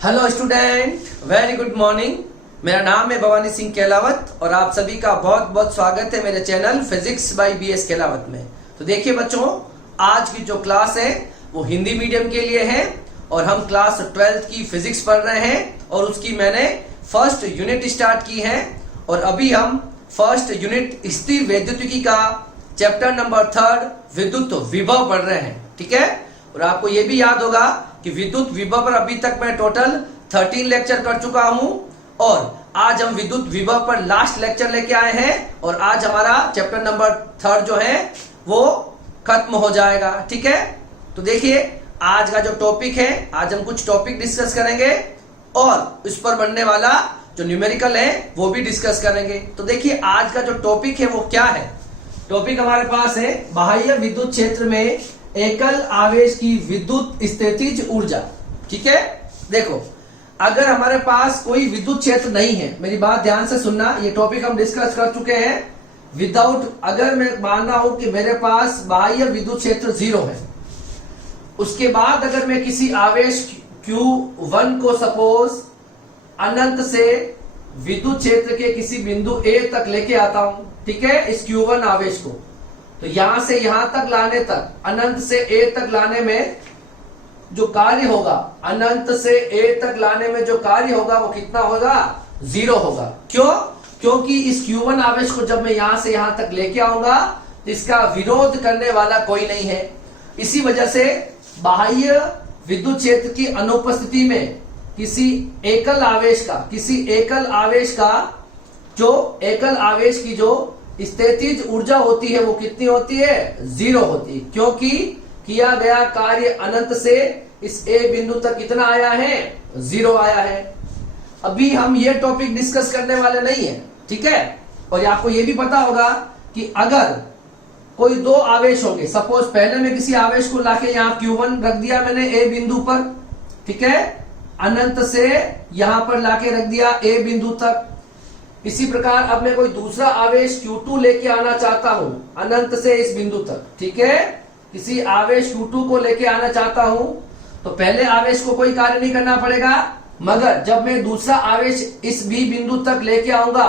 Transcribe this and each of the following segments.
Hello student, very good morning. मेरा नाम है भवानी सिंह केलावत और आप सभी का बहुत बहुत स्वागत है मेरे channel physics by BS Kelawat में। तो देखिए बच्चों, आज की जो क्लास है वो हिंदी मीडियम के लिए है और हम क्लास 12th की फिजिक्स पढ़ रहे हैं और उसकी मैंने फर्स्ट यूनिट स्टार्ट की है और अभी हम फर्स्ट यूनिट स्थिर वैद्युतिकी का चैप्टर नंबर 3 विद्युत विभव पढ़ रहे हैं। ठीक है, और आपको ये भी याद होगा कि विद्युत विभव पर अभी तक मैं टोटल 13 लेक्चर कर चुका हूं और आज हम विद्युत विभव पर लास्ट लेक्चर लेके आए हैं और आज हमारा चैप्टर नंबर 3 जो है वो खत्म हो जाएगा। ठीक है, तो देखिए आज का जो टॉपिक है, आज हम कुछ टॉपिक डिस्कस करेंगे और उस पर बनने वाला जो न्यूमेरिकल है वो भी डिस्कस करेंगे। तो देखिए आज का जो टॉपिक है वो क्या है। टॉपिक हमारे पास है बाह्य विद्युत क्षेत्र में एकल आवेश की विद्युत स्थितिज ऊर्जा। ठीक है, देखो अगर हमारे पास कोई विद्युत क्षेत्र नहीं है, मेरी बात ध्यान से सुनना, ये टॉपिक हम डिस्कस कर चुके हैं। विदाउट, अगर मैं मान रहा हूं कि मेरे पास बाह्य विद्युत क्षेत्र 0 है, उसके बाद अगर मैं किसी आवेश Q1 को सपोज अनंत से विद्युत क्षेत्र के किसी बिंदु A तक लेके आता हूं, ठीक है, इस Q1 आवेश को, तो यहां से यहां तक लाने तक, अनंत से A तक लाने में जो कार्य होगा, अनंत से A तक लाने में जो कार्य होगा वो कितना होगा? 0 होगा। क्यों? क्योंकि इस Q1 आवेश को जब मैं यहां से यहां तक लेके आऊंगा तो इसका विरोध करने वाला कोई नहीं है। इसी वजह से बाह्य विद्युत क्षेत्र की अनुपस्थिति में किसी एकल आवेश की जो स्थितिज ऊर्जा होती है वो कितनी होती है? 0 होती है, क्योंकि किया गया कार्य अनंत से इस A बिंदु तक कितना आया है? 0 आया है। अभी हम ये टॉपिक डिस्कस करने वाले नहीं है, ठीक है। और आपको ये भी पता होगा कि अगर कोई 2 आवेश होंगे, सपोज पहले मैं किसी आवेश को लाके यहाँ Q1 रख दिया मैंने A बिंदु पर, ठीक है, अनंत से यहां पर लाके रख दिया A बिंदु तक। इसी प्रकार अब मैं कोई दूसरा आवेश Q2 लेके आना चाहता हूं अनंत से इस बिंदु तक, ठीक है, किसी आवेश Q2 को लेके आना चाहता हूं तो पहले आवेश को कोई कार्य नहीं करना पड़ेगा, मगर जब मैं दूसरा आवेश इस B बिंदु तक लेके आऊंगा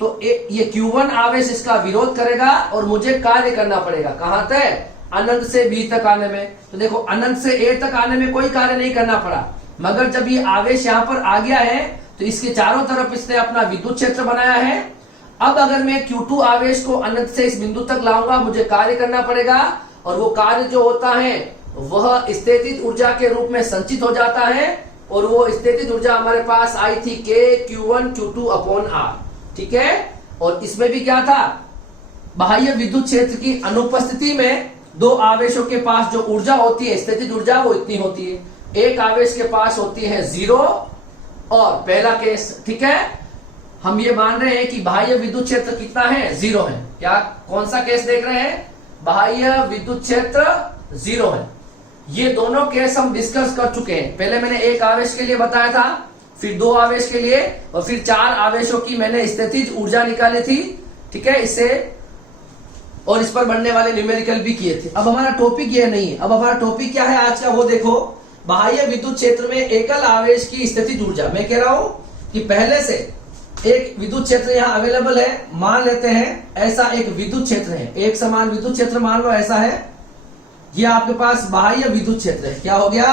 तो ये Q1 आवेश इसका विरोध करेगा और मुझे कार्य करना पड़ेगा। कहां तक? अनंत से B तक आने में। तो देखो अनंत से A तक आने में कोई कार्य नहीं करना पड़ा, मगर जब ये आवेश यहां पर आ गया है तो इसके चारों तरफ इसने अपना विद्युत क्षेत्र बनाया है। अब अगर मैं Q2 आवेश को अनंत से इस बिंदु तक लाऊंगा, मुझे कार्य करना पड़ेगा और वो कार्य जो होता है वह स्थितिज ऊर्जा के रूप में संचित हो जाता है और वो स्थितिज ऊर्जा हमारे पास आई थी K Q1Q2/R। ठीक है, और इसमें भी क्या था? बाह्य विद्युत क्षेत्र की अनुपस्थिति में 2 आवेशों के पास जो ऊर्जा होती है, स्थितिज ऊर्जा, वो इतनी होती है। एक आवेश के पास होती है 0 और पहला केस, ठीक है, हम ये मान रहे हैं कि बाह्य विद्युत क्षेत्र कितना है? 0 है। क्या, कौन सा केस देख रहे हैं? बाह्य विद्युत क्षेत्र 0 है। ये दोनों केस हम डिस्कस कर चुके हैं। पहले मैंने एक आवेश के लिए बताया था, फिर 2 आवेश के लिए और फिर 4 आवेशों की मैंने स्थितिज ऊर्जा निकाली थी, ठीक है, इससे, और इस पर बनने वाले न्यूमेरिकल भी किए थे। अब हमारा टॉपिक ये नहीं है। अब हमारा टॉपिक क्या है आज का, वो देखो, बाह्य विद्युत क्षेत्र में एकल आवेश की स्थितिज ऊर्जा। मैं कह रहा हूं कि पहले से एक विद्युत क्षेत्र यहां अवेलेबल है, मान लेते हैं ऐसा एक विद्युत क्षेत्र है, एक समान विद्युत क्षेत्र मान लो ऐसा है, ये आपके पास बाह्य विद्युत क्षेत्र है। क्या हो गया?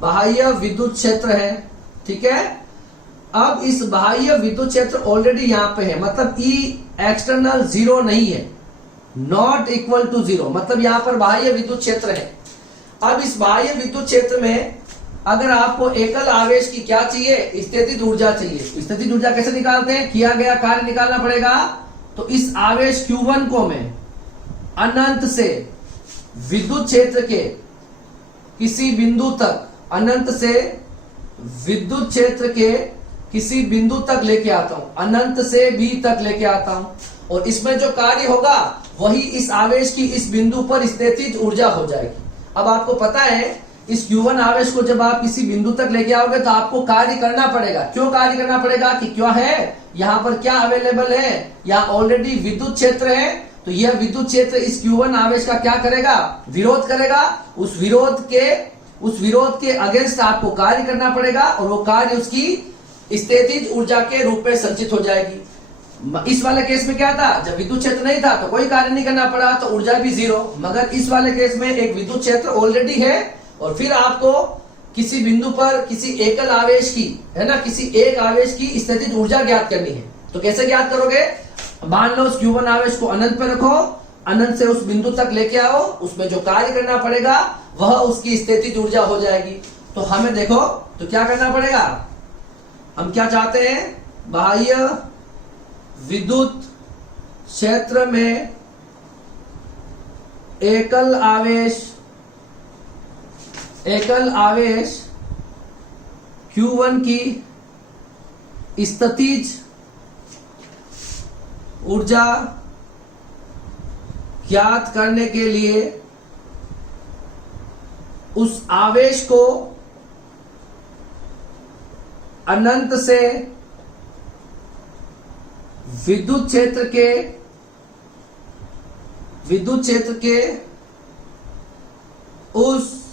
बाह्य विद्युत क्षेत्र है, ठीक है। अब इस बाह्य विद्युत क्षेत्र ऑलरेडी यहां पे है, मतलब E एक्सटर्नल 0 नहीं है, नॉट इक्वल टू 0, मतलब यहां पर बाह्य विद्युत क्षेत्र है। अब इस बाह्य विद्युत क्षेत्र में अगर आपको एकल आवेश की क्या चाहिए? स्थितिज ऊर्जा चाहिए। स्थितिज ऊर्जा कैसे निकालते हैं? किया गया कार्य निकालना पड़ेगा। तो इस आवेश Q1 को मैं अनंत से विद्युत क्षेत्र के किसी बिंदु तक, अनंत से विद्युत क्षेत्र के किसी बिंदु तक लेके आता हूं, अनंत से B तक लेके आता हूं, और इसमें जो कार्य होगा वही इस आवेश की इस बिंदु पर स्थितिज ऊर्जा हो जाएगी। अब आपको पता है इस Q1 आवेश को जब आप किसी बिंदु तक लेके आओगे तो आपको कार्य करना पड़ेगा। क्यों कार्य करना पड़ेगा? कि क्या है, यहां पर क्या अवेलेबल है? यहां ऑलरेडी विद्युत क्षेत्र है, तो यह विद्युत क्षेत्र इस Q1 आवेश का क्या करेगा? विरोध करेगा। उस विरोध के उस विरोध के अगेंस्ट आपको कार्य करना पड़ेगा और वो कार्य उसकी स्थितिज ऊर्जा के रूप में संचित हो जाएगी। इस वाले केस में क्या था, जब विद्युत क्षेत्र नहीं था तो कोई कार्य नहीं करना पड़ा तो ऊर्जा भी जीरो। मगर इस वाले केस में एक विद्युत क्षेत्र ऑलरेडी है और फिर आपको किसी बिंदु पर किसी एकल आवेश की, है ना, किसी एक आवेश की स्थितिज ऊर्जा ज्ञात करनी है। तो कैसे ज्ञात करोगे, मान लो उस Q1 आवेश को अनंत पर रखो, अनंत से उस बिंदु तक लेके आओ, उसमें जो कार्य करना पड़ेगा वह उसकी स्थितिज ऊर्जा हो जाएगी। तो हमें देखो तो क्या करना पड़ेगा, हम क्या चाहते हैं, बाह्य विद्युत क्षेत्र में एकल आवेश Q1 की स्थितिज ऊर्जा ज्ञात करने के लिए उस आवेश को अनंत से विद्युत क्षेत्र के उस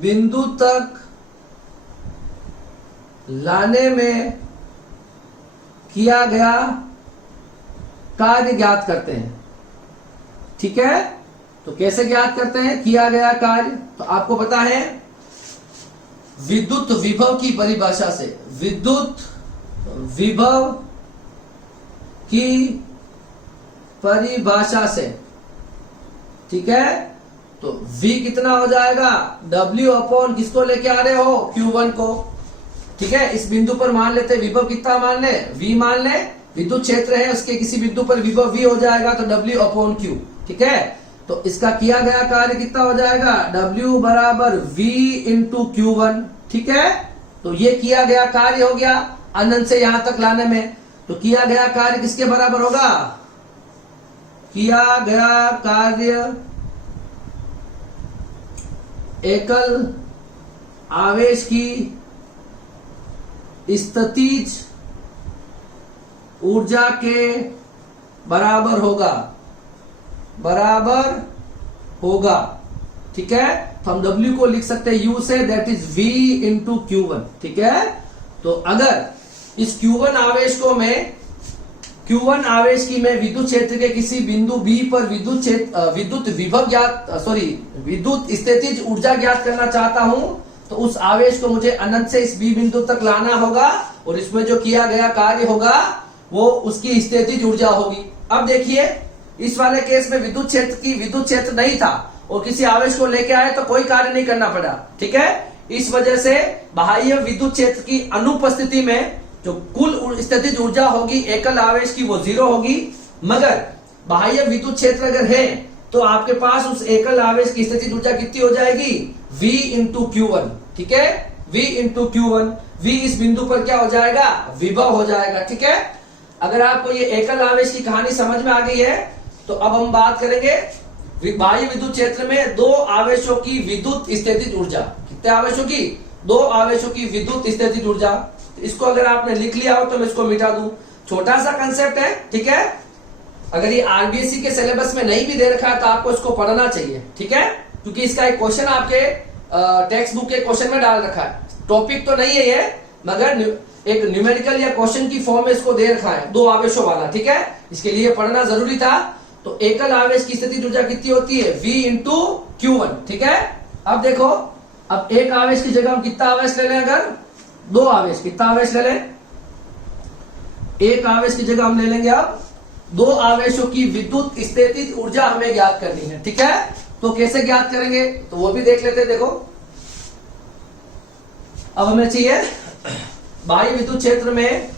बिंदु तक लाने में किया गया कार्य ज्ञात करते हैं। ठीक है, तो कैसे ज्ञात करते हैं किया गया कार्य, तो आपको पता है विद्युत विभव की परिभाषा से, विद्युत विभव की परिभाषा से, ठीक है, तो V कितना हो जाएगा, W अपॉन किसको लेके आ रहे हो, Q1 को। ठीक है, इस बिंदु पर मान लेते विभव कितना मान ले, V मान ले, विद्युत क्षेत्र है उसके किसी बिंदु पर विभव V हो जाएगा तो W अपॉन Q। ठीक है, तो इसका किया गया कार्य कितना हो जाएगा, W बराबर V इंटू Q1। ठीक है, तो ये किया गया कार्य हो गया अनंत से यहां तक लाने में। तो किया गया कार्य किसके बराबर होगा, किया गया कार्य एकल आवेश की स्थितिज ऊर्जा के बराबर होगा। ठीक है, तो हम W को लिख सकते हैं U से, that is V into Q1। ठीक है, तो अगर इस Q1 आवेश को मैं Q1 आवेश की मैं विद्युत क्षेत्र के किसी बिंदु B पर विद्युत विभव विद्युत स्थितिज ऊर्जा ज्ञात करना चाहता हूं, तो उस आवेश को मुझे अनंत से इस B बिंदु तक लाना होगा और इसमें जो किया गया कार्य होगा वो उसकी स्थितिज ऊर्जा होगी। अब देखिए इस वाले केस में विद्युत क्षेत्र नहीं था और किसी आवेश को लेके आए तो कोई कार्य नहीं करना पड़ा। ठीक है, इस वजह से बाह्य विद्युत क्षेत्र की अनुपस्थिति में जो कुल स्थितिज ऊर्जा होगी एकल आवेश की वो 0 होगी। मगर बाह्य विद्युत क्षेत्र अगर है तो आपके पास उस एकल आवेश की स्थितिज ऊर्जा कितनी हो जाएगी, V इंटू Q1। ठीक है, V इंटू Q1, V इस बिंदु पर क्या हो जाएगा, विभव हो जाएगा। ठीक है, अगर आपको ये एकल आवेश की कहानी समझ में आ गई है तो अब हम बात करेंगे बाह्य विद्युत क्षेत्र में दो आवेशों की विद्युत स्थितिज ऊर्जा। कितने आवेशों की, दो आवेशों की विद्युत स्थितिज ऊर्जा। इसको अगर आपने लिख लिया हो तो मैं इसको मिटा दूं, छोटा सा कंसेप्ट है। ठीक है, अगर ये आरबीएससी के सिलेबस में नहीं भी दे रखा है तो आपको इसको पढ़ना चाहिए। ठीक है, क्योंकि इसका एक क्वेश्चन आपके टेक्स्ट बुक के क्वेश्चन में डाल रखा है। टॉपिक तो नहीं है ये, मगर एक न्यूमेरिकल या क्वेश्चन की फॉर्म में इसको दे रखा है, दो आवेशों वाला। ठीक है, इसके लिए पढ़ना जरूरी था। तो एकल आवेश की स्थितिज ऊर्जा कितनी होती है, V इंटू Q1। ठीक है, अब देखो, अब एक आवेश की जगह हम कितना आवेश ले लें, अगर दो आवेश, कितना आवेश ले लें, एक आवेश की जगह हम ले लेंगे अब दो आवेशों की विद्युत स्थितिज ऊर्जा हमें ज्ञात करनी है। ठीक है, तो कैसे ज्ञात करेंगे तो वो भी देख लेते हैं। देखो अब हमें चाहिए बाह्य विद्युत क्षेत्र में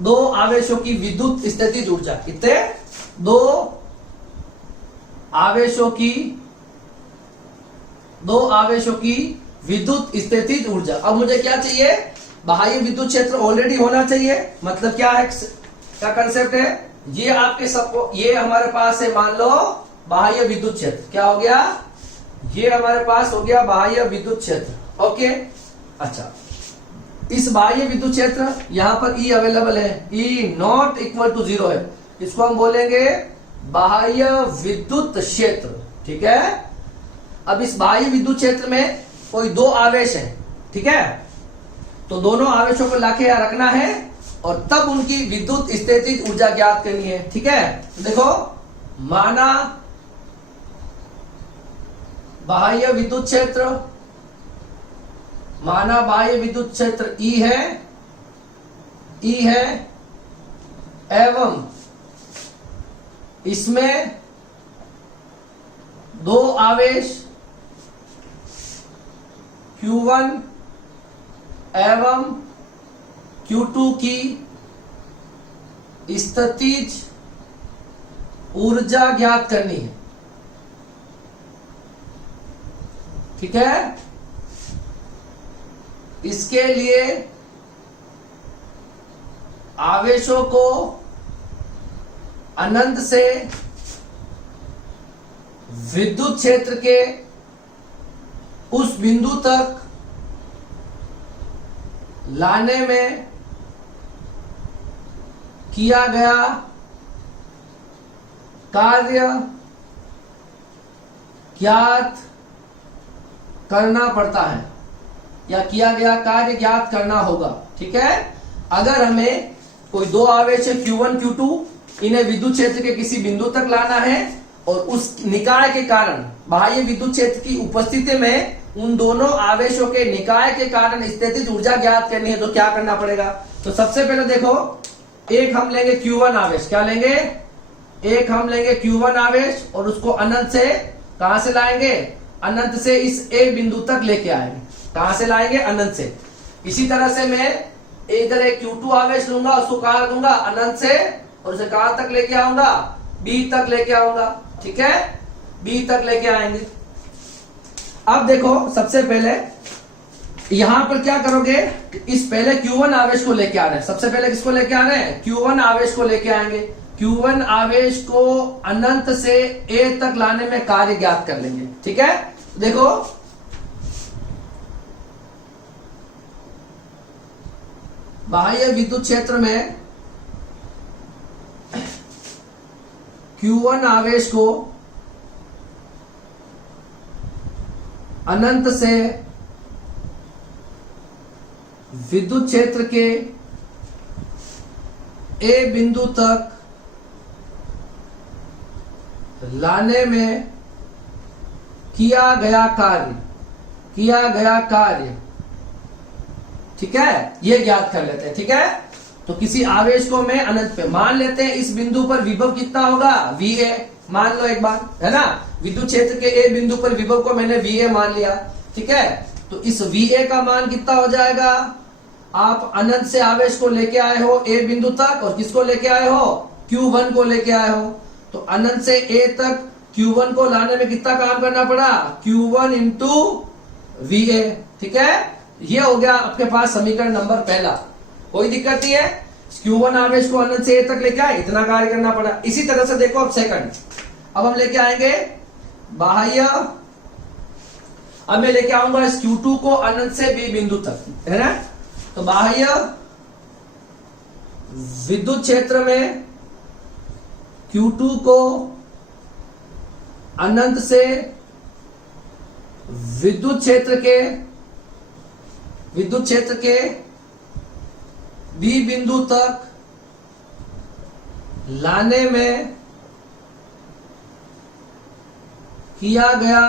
दो आवेशों की विद्युत स्थितिज ऊर्जा, कितने, दो आवेशों की विद्युत स्थितिज ऊर्जा। अब मुझे क्या चाहिए, बाह्य विद्युत क्षेत्र ऑलरेडी होना चाहिए। मतलब क्या है, क्या कंसेप्ट है, ये आपके सबको, ये हमारे पास है, मान लो बाह्य विद्युत क्षेत्र क्या हो गया, ये हमारे पास हो गया बाह्य विद्युत क्षेत्र। ओके, अच्छा, इस बाह्य विद्युत क्षेत्र यहां पर E अवेलेबल है, E नॉट इक्वल टू 0 है, इसको हम बोलेंगे बाह्य विद्युत क्षेत्र। ठीक है, अब इस बाह्य विद्युत क्षेत्र में कोई दो आवेश है, ठीक है, तो दोनों आवेशों को लाके यहां रखना है और तब उनकी विद्युत स्थितिज ऊर्जा ज्ञात करनी है, ठीक है। तो देखो, माना बाह्य विद्युत क्षेत्र, माना बाह्य विद्युत क्षेत्र E है एवं इसमें दो आवेश Q1 एवं Q2 की स्थितिज ऊर्जा ज्ञात करनी है, ठीक है। इसके लिए आवेशों को अनंत से विद्युत क्षेत्र के उस बिंदु तक लाने में किया गया कार्य ज्ञात करना पड़ता है, या किया गया कार्य ज्ञात करना होगा, ठीक है। अगर हमें कोई दो आवेश है Q1 Q2, इन्हें विद्युत क्षेत्र के किसी बिंदु तक लाना है और उस निकाय के कारण, बाह्य विद्युत क्षेत्र की उपस्थिति में उन दोनों आवेशों के निकाय के कारण स्थितिज ऊर्जा ज्ञात करनी है, तो क्या करना पड़ेगा। तो सबसे पहले देखो, एक हम लेंगे Q1 आवेश, क्या लेंगे, एक हम लेंगे Q1 आवेश और उसको अनंत से कहां से लाएंगे, अनंत से इस A बिंदु तक लेके आएंगे। कहां से लाएंगे, अनंत से। इसी तरह से मैं इधर एक Q2 आवेश लूंगा, उसको कहां रखूंगा, अनंत से, और उसे कहां तक लेके आऊंगा, B तक लेके आऊंगा, ठीक है, B तक लेके आएंगे। अब देखो, सबसे पहले यहां पर क्या करोगे, इस पहले Q1 आवेश को लेके आ रहे हैं, सबसे पहले किसको लेके आ रहे हैं, Q1 आवेश को लेके आएंगे। Q1 आवेश को अनंत से A तक लाने में कार्य ज्ञात कर लेंगे, ठीक है। देखो, बाह्य विद्युत क्षेत्र में Q1 आवेश को अनंत से विद्युत क्षेत्र के A बिंदु तक लाने में किया गया कार्य, ठीक है, ये ज्ञात कर लेते हैं, ठीक है। तो किसी आवेश को मैं अनंत पे मान लेते हैं, इस बिंदु पर विभव कितना होगा, VA मान लो एक बार, है ना, विद्युत क्षेत्र के A बिंदु पर विभव को मैंने VA मान लिया, ठीक है। तो इस VA का मान कितना हो जाएगा, आप अनंत से आवेश को लेके आए हो A बिंदु तक, और किसको लेके आए हो, Q1 को लेके आए हो, तो अनंत से A तक Q1 को लाने में कितना काम करना पड़ा, Q1 इंटू VA, ठीक है। ये हो गया आपके पास समीकरण नंबर पहला, कोई दिक्कत नहीं है। Q1 आवेश को अनंत से A तक लेके आए, इतना कार्य करना पड़ा। इसी तरह से देखो अब सेकंड, अब हम लेके आएंगे बाह्य, अब मैं लेके आऊंगा इस Q2 को अनंत से B बिंदु तक, है ना। तो बाह्य विद्युत क्षेत्र में Q2 को अनंत से विद्युत क्षेत्र के B बिंदु तक लाने में किया गया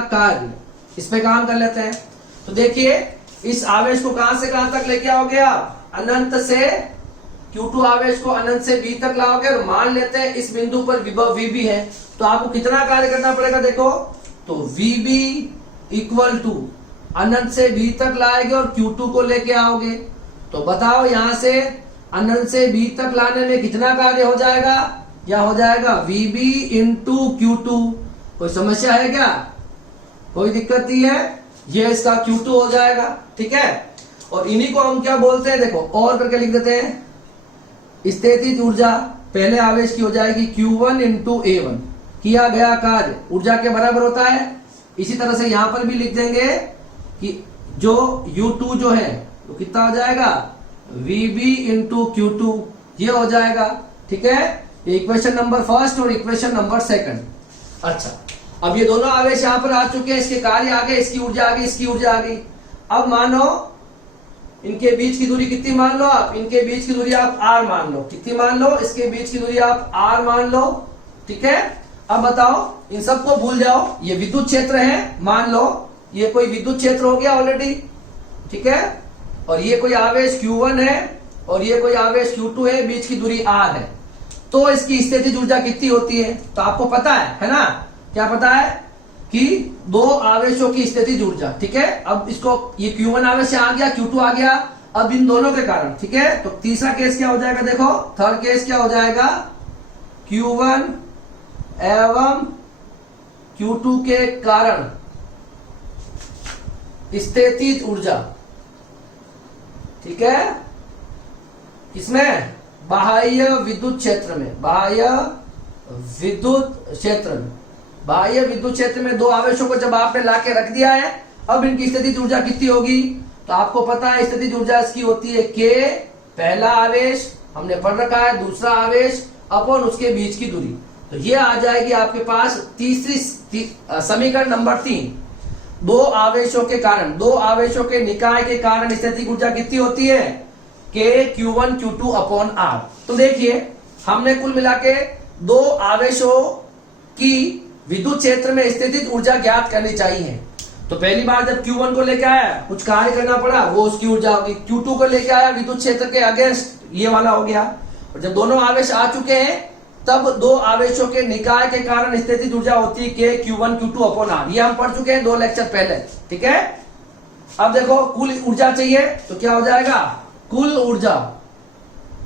कार्य, इस पे काम कर लेते हैं। तो देखिए, इस आवेश को कहां से कहां तक लेके आओगे आप, अनंत से Q2 आवेश को अनंत से B तक लाओगे, और मान लेते हैं इस बिंदु पर विभव VB है, तो आपको कितना कार्य करना पड़ेगा, देखो, तो VB इक्वल टू अनंत से B तक लाएंगे और Q2 को लेके आओगे, तो बताओ यहां से अनंत से B तक लाने में कितना कार्य हो जाएगा, या हो जाएगा VB इंटू Q2। कोई समस्या है क्या, कोई दिक्कत नहीं है, ये इसका Q2 हो जाएगा, ठीक है। और इन्हीं को हम क्या बोलते हैं, देखो और करके लिख देते हैं, स्थितिज ऊर्जा पहले आवेश की हो जाएगी Q1 इंटू A1, किया गया कार्य ऊर्जा के बराबर होता है। इसी तरह से यहां पर भी लिख देंगे कि जो U2 जो है वो कितना हो जाएगा, VB इंटू Q2, ये हो जाएगा, ठीक है। इक्वेशन नंबर फर्स्ट और इक्वेशन नंबर सेकंड। अच्छा, अब ये दोनों आवेश यहां पर आ चुके हैं, इसके कार्य आ गए, इसकी ऊर्जा आ गई, इसकी ऊर्जा आ गई। अब मानो इनके बीच की दूरी कितनी मान लो आप, इनके बीच की दूरी आप r मान लो। कितनी मान लो, इसके बीच की दूरी आप r मान लो, ठीक है। अब बताओ, इन सबको भूल जाओ, ये विद्युत क्षेत्र है, मान लो ये कोई विद्युत क्षेत्र हो गया ऑलरेडी, ठीक है। और ये कोई आवेश Q1 है और ये कोई आवेश Q2 है, बीच की दूरी r है। तो इसकी स्थितिज ऊर्जा कितनी होती है, तो आपको पता है ना, क्या पता है कि दो आवेशों की स्थितिज ऊर्जा, ठीक है। अब इसको, ये Q1 आवेश आ गया, Q2 आ गया, अब इन दोनों के कारण, ठीक है। तो तीसरा केस क्या हो जाएगा, देखो थर्ड केस क्या हो जाएगा, Q1 एवं Q2 के कारण स्थितिज ऊर्जा, ठीक है, किसमें, बाह्य विद्युत क्षेत्र में, बाह्य विद्युत क्षेत्र में, बाह्य विद्युत क्षेत्र में दो आवेशों को जब आपने लाके रख दिया है, अब इनकी स्थितिज ऊर्जा कितनी होगी, तो आपको पता है स्थितिज ऊर्जा इसकी होती है K, पहला आवेश हमने पढ़ रखा है, दूसरा आवेश अपन उसके बीच की दूरी। तो ये आ जाएगी आपके पास तीसरी समीकरण नंबर 3। दो आवेशों के कारण, दो आवेशों के निकाय के कारण स्थितिज ऊर्जा कितनी होती है, K Q1 Q2 upon R। तो देखिए, हमने कुल मिला के दो आवेशों की विद्युत क्षेत्र में स्थितिज ऊर्जा ज्ञात करनी चाहिए। तो पहली बार जब Q1 को लेके आया, कुछ कार्य करना पड़ा, वो उसकी ऊर्जा होगी। Q2 को लेके आया विद्युत क्षेत्र के अगेंस्ट, ये वाला हो गया। और जब दोनों आवेश आ चुके हैं, तब दो आवेशों के निकाय के कारण स्थितिज ऊर्जा होती है K Q1 Q2 upon R। ये हम पढ़ चुके हैं 2 लेक्चर पहले, ठीक है। अब देखो कुल ऊर्जा चाहिए, तो क्या हो जाएगा, कुल ऊर्जा,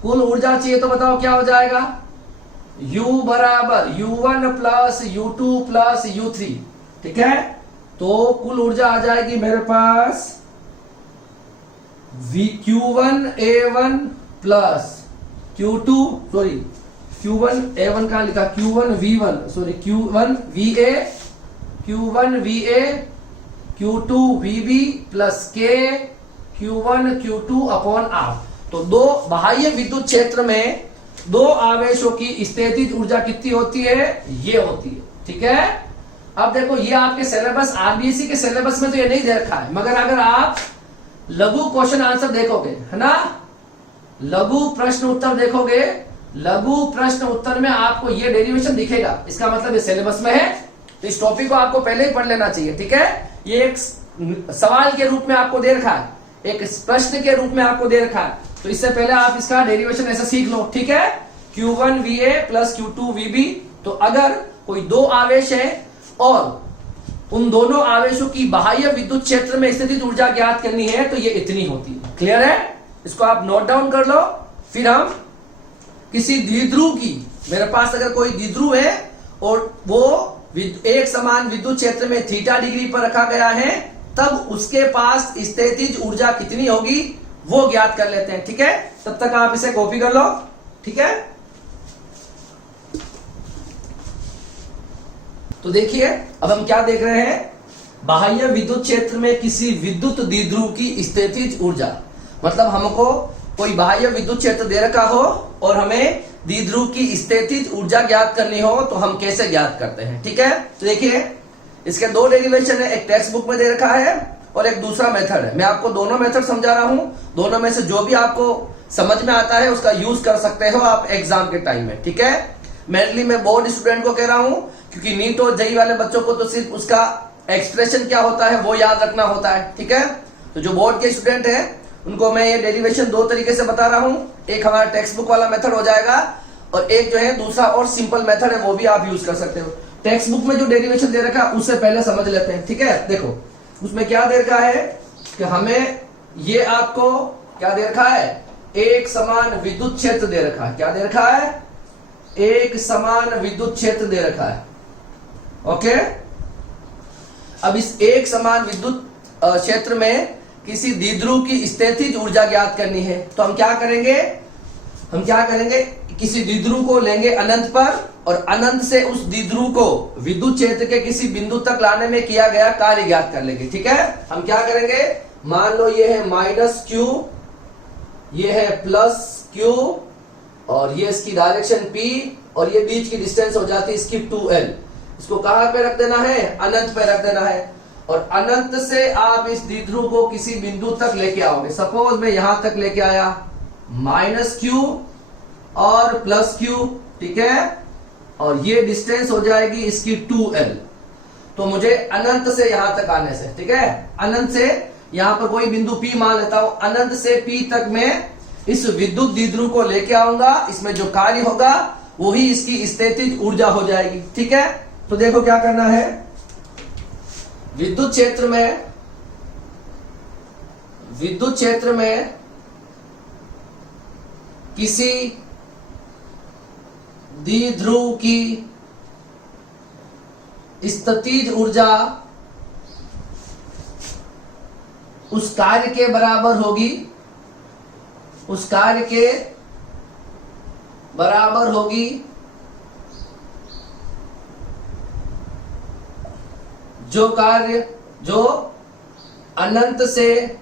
कुल ऊर्जा चाहिए तो बताओ क्या हो जाएगा, U बराबर U1 plus U2 plus U3, ठीक है। तो कुल ऊर्जा आ जाएगी मेरे पास Q1 A1 plus Q2, sorry Q1 A1 कहां लिखा, Q1 V1, sorry Q1 VA, Q1 VA Q2 VB plus K Q1 Q2 upon R। तो दो बाह्य विद्युत क्षेत्र में दो आवेशों की स्थितिज ऊर्जा कितनी होती है, ये होती है, ठीक है। अब देखो, ये आपके सिलेबस, आरबीएससी के सिलेबस में तो ये नहीं दे रखा है, मगर अगर आप लघु क्वेश्चन आंसर देखोगे, है ना, लघु प्रश्न उत्तर देखोगे, लघु प्रश्न उत्तर में आपको ये डेरिवेशन दिखेगा, इसका मतलब ये सिलेबस में है। तो इस टॉपिक को आपको पहले ही पढ़ लेना चाहिए, ठीक है। ये एक सवाल के रूप में आपको दे रखा है, एक प्रश्न के रूप में आपको दे रखा है, तो इससे पहले आप इसका डेरिवेशन ऐसा सीख लो, ठीक है। Q1 VA plus Q2 VB। तो अगर कोई दो आवेश है और उन दोनों आवेशों की बाह्य विद्युत क्षेत्र में स्थितिज ऊर्जा ज्ञात करनी है, तो ये इतनी होती है। क्लियर है, इसको आप नोट डाउन कर लो। फिर हम किसी द्विध्रुव की, मेरे पास अगर कोई द्विध्रुव है और वो एक समान विद्युत क्षेत्र में थीटा डिग्री पर रखा गया है, तब उसके पास स्थितिज ऊर्जा कितनी होगी वो ज्ञात कर लेते हैं, ठीक है। तब तक आप इसे कॉपी कर लो, ठीक है। तो देखिए, अब हम क्या देख रहे हैं, बाह्य विद्युत क्षेत्र में किसी विद्युत द्विध्रुव की स्थितिज ऊर्जा, मतलब हमको कोई बाह्य विद्युत क्षेत्र दे रखा हो और हमें द्विध्रुव की स्थितिज ऊर्जा ज्ञात करनी हो, तो हम कैसे ज्ञात करते हैं, ठीक है। तो देखिए, इसके दो डेरिवेशन है, एक टेक्स्ट बुक में दे रखा है और एक दूसरा मेथड है। मैं आपको दोनों मेथड समझा रहा हूं, दोनों में से जो भी आपको समझ में आता है उसका यूज कर सकते हो आप एग्जाम के टाइम में, ठीक है। मेनली मैं बोर्ड स्टूडेंट को कह रहा हूं, क्योंकि नीट और जेईई वाले बच्चों को तो सिर्फ उसका एक्सप्रेशन क्या होता है वो याद रखना होता है, ठीक है। तो जो बोर्ड के स्टूडेंट है उनको मैं ये डेरिवेशन दो तरीके से बता रहा हूं, एक हमारा टेक्स्ट बुक वाला मेथड हो जाएगा और एक जो है दूसरा और सिंपल मेथड है, वो भी आप यूज कर सकते हो। टेक्स्ट बुक में जो डेरिवेशन दे रखा है उससे पहले समझ लेते हैं, ठीक है। देखो, उसमें क्या दे रखा है कि हमें ये आपको क्या दे रखा है, एक समान विद्युत क्षेत्र दे रखा है। क्या दे रखा है, एक समान विद्युत क्षेत्र दे रखा है, ओके। अब इस एक समान विद्युत क्षेत्र में किसी द्विध्रुव की स्थितिज ऊर्जा ज्ञात करनी है, तो हम क्या करेंगे, किसी द्विध्रुव को लेंगे अनंत पर और अनंत से उस द्विध्रुव को विद्युत क्षेत्र के किसी बिंदु तक लाने में किया गया कार्य ज्ञात कर लेंगे, ठीक है। हम क्या करेंगे, मान लो ये है -Q, ये है +Q और ये इसकी डायरेक्शन P और ये बीच की डिस्टेंस हो जाती है इसकी 2L। इसको कहां पे रख देना है, अनंत पे रख देना है। और अनंत से आप इस द्विध्रुव को किसी बिंदु तक लेके आओगे। सपोज मैं यहां तक लेके आया, -q और +q, ठीक है, और ये डिस्टेंस हो जाएगी इसकी 2l। तो मुझे अनंत से यहां तक आने से, ठीक है, अनंत से यहां पर कोई बिंदु P मान लेता हूं, अनंत से P तक मैं इस विद्युत द्विध्रुव को लेके आऊंगा। इसमें जो कार्य होगा वही इसकी स्थितिज ऊर्जा हो जाएगी, ठीक है। तो देखो क्या करना है, विद्युत क्षेत्र में किसी द्विध्रुव की स्थितिज ऊर्जा उस कार्य के बराबर होगी, उस कार्य के बराबर होगी जो कार्य जो अनंत से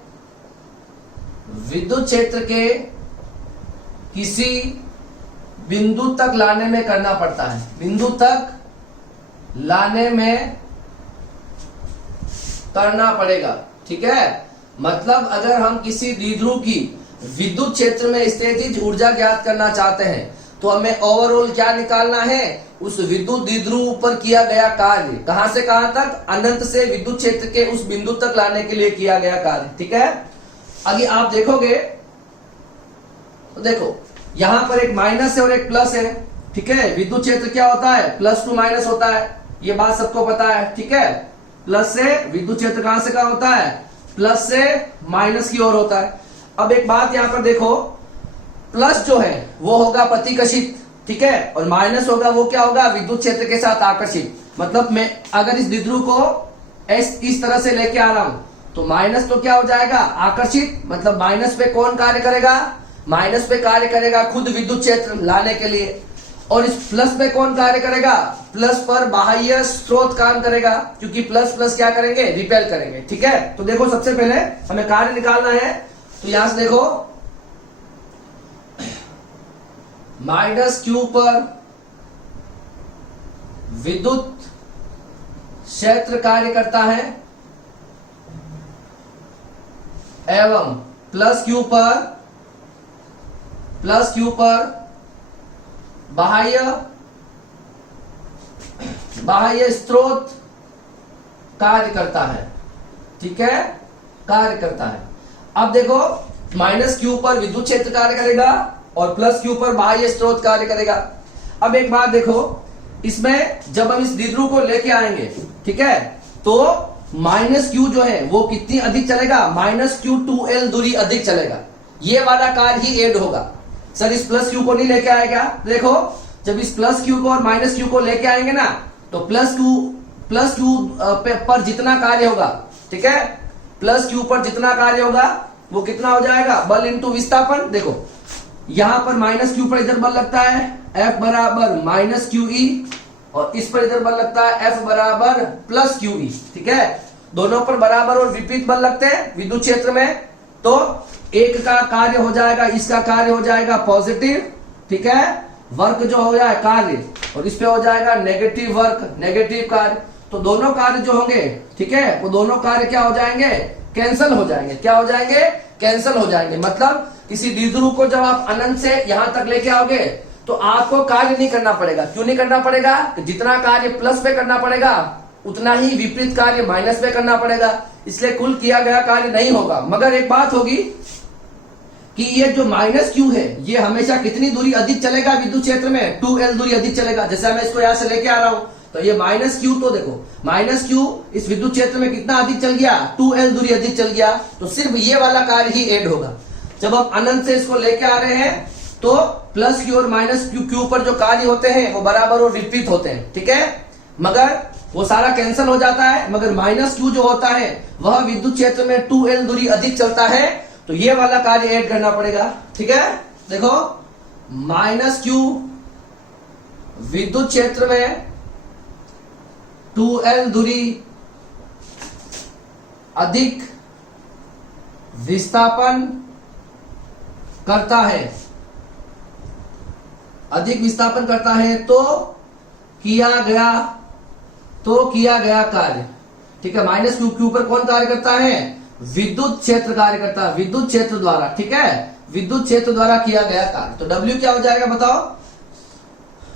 विद्युत क्षेत्र के किसी बिंदु तक लाने में करना पड़ता है, बिंदु तक लाने में करना पड़ेगा, ठीक है। मतलब अगर हम किसी द्विध्रुव की विद्युत क्षेत्र में स्थितिज ऊर्जा ज्ञात करना चाहते हैं तो हमें ओवरऑल क्या निकालना है, उस विद्युत द्विध्रुव पर किया गया कार्य कहां से कहां तक, अनंत से विद्युत क्षेत्र के उस बिंदु तक लाने के लिए किया गया कार्य, ठीक है। अभी आप देखोगे तो देखो यहां पर एक माइनस है और एक प्लस है, ठीक है। विद्युत क्षेत्र क्या होता है, +टू माइनस होता है, ये बात सबको पता है, ठीक है। प्लस से विद्युत क्षेत्र कहां से कहां होता है, प्लस से माइनस की ओर होता है। अब एक बात यहां पर देखो, प्लस जो है वो होगा प्रतिकर्षित, ठीक है, और माइनस होगा वो क्या होगा, विद्युत क्षेत्र के साथ आकर्षित। मतलब मैं अगर इस द्विध्रुव को इस तरह से लेके आ रहा हूं तो माइनस तो क्या हो जाएगा, आकर्षित, मतलब माइनस पे कौन कार्य करेगा, माइनस पे कार्य करेगा खुद विद्युत क्षेत्र लाने के लिए, और इस प्लस पे कौन कार्य करेगा, प्लस पर बाह्य स्रोत काम करेगा, क्योंकि प्लस प्लस क्या करेंगे, रिपेल करेंगे, ठीक है। तो देखो सबसे पहले हमें कार्य निकालना है, तो यहां से देखो -q पर विद्युत क्षेत्र कार्य करता है एवं +q पर बाह्य स्रोत कार्य करता है, ठीक है, कार्य करता है। अब देखो -q पर विद्युत क्षेत्र कार्य करेगा और +q पर बाह्य स्रोत कार्य करेगा। अब एक बात देखो, इसमें जब हम इस द्विध्रुव को लेके आएंगे, ठीक है, तो -q जो है वो कितनी अधिक चलेगा, -q 2l दूरी अधिक चलेगा, ये वाला कार्य ही ऐड होगा। सर इस +q को नहीं लेके आएगा, देखो जब इस +q को और -q को लेके आएंगे ना तो +q पर जितना कार्य होगा, ठीक है, +q पर जितना कार्य होगा वो कितना हो जाएगा, बल इंटू विस्थापन। देखो यहां पर -q पर इधर बल लगता है F बराबर -QE और इस पर इधर बल लगता है F बराबर +QE, ठीक है। दोनों पर बराबर और विपरीत बल लगते हैं विद्युत क्षेत्र में, तो एक का कार्य हो जाएगा, इसका कार्य हो जाएगा पॉजिटिव, ठीक है, वर्क जो हो जाए कार्य, और इस पे हो जाएगा नेगेटिव वर्क, नेगेटिव कार्य। तो दोनों कार्य जो होंगे, ठीक है, वो दोनों कार्य क्या हो जाएंगे, कैंसल हो जाएंगे, क्या हो जाएंगे, कैंसल हो जाएंगे। मतलब किसी द्विध्रुव को जब आप अनंत से यहां तक लेके आओगे तो आपको कार्य नहीं करना पड़ेगा। क्यों नहीं करना पड़ेगा, जितना कार्य प्लस पे करना पड़ेगा उतना ही विपरीत कार्य माइनस पे करना पड़ेगा, इसलिए कुल किया गया कार्य नहीं होगा। मगर एक बात होगी कि ये जो -q है ये हमेशा कितनी दूरी अधिक चलेगा विद्युत क्षेत्र में, 2l दूरी अधिक चलेगा। जैसे मैं इसको यहां से लेके आ रहा हूं तो ये -q, तो देखो -q इस विद्युत क्षेत्र में कितना अधिक चल गया, 2l दूरी अधिक चल गया, तो सिर्फ ये वाला कार्य ही ऐड होगा। जब हम अनंत से इसको लेके आ रहे हैं तो +q और -q पर जो कार्य होते हैं वो बराबर और विपरीत होते हैं, ठीक है, मगर वो सारा कैंसिल हो जाता है। मगर -q जो होता है वह विद्युत क्षेत्र में 2l दूरी अधिक चलता है, तो ये वाला कार्य ऐड करना पड़ेगा, ठीक है। देखो -q विद्युत क्षेत्र में 2l दूरी अधिक विस्थापन करता है, अधिक विस्थापन करता है, तो किया गया तो किया गया कार्य, ठीक है, माइनस क्यू, क्यू पर कौन कार्य करता है, विद्युत क्षेत्र कार्य करता है, विद्युत क्षेत्र द्वारा, ठीक है, विद्युत क्षेत्र द्वारा किया गया कार्य। तो W क्या हो जाएगा बताओ,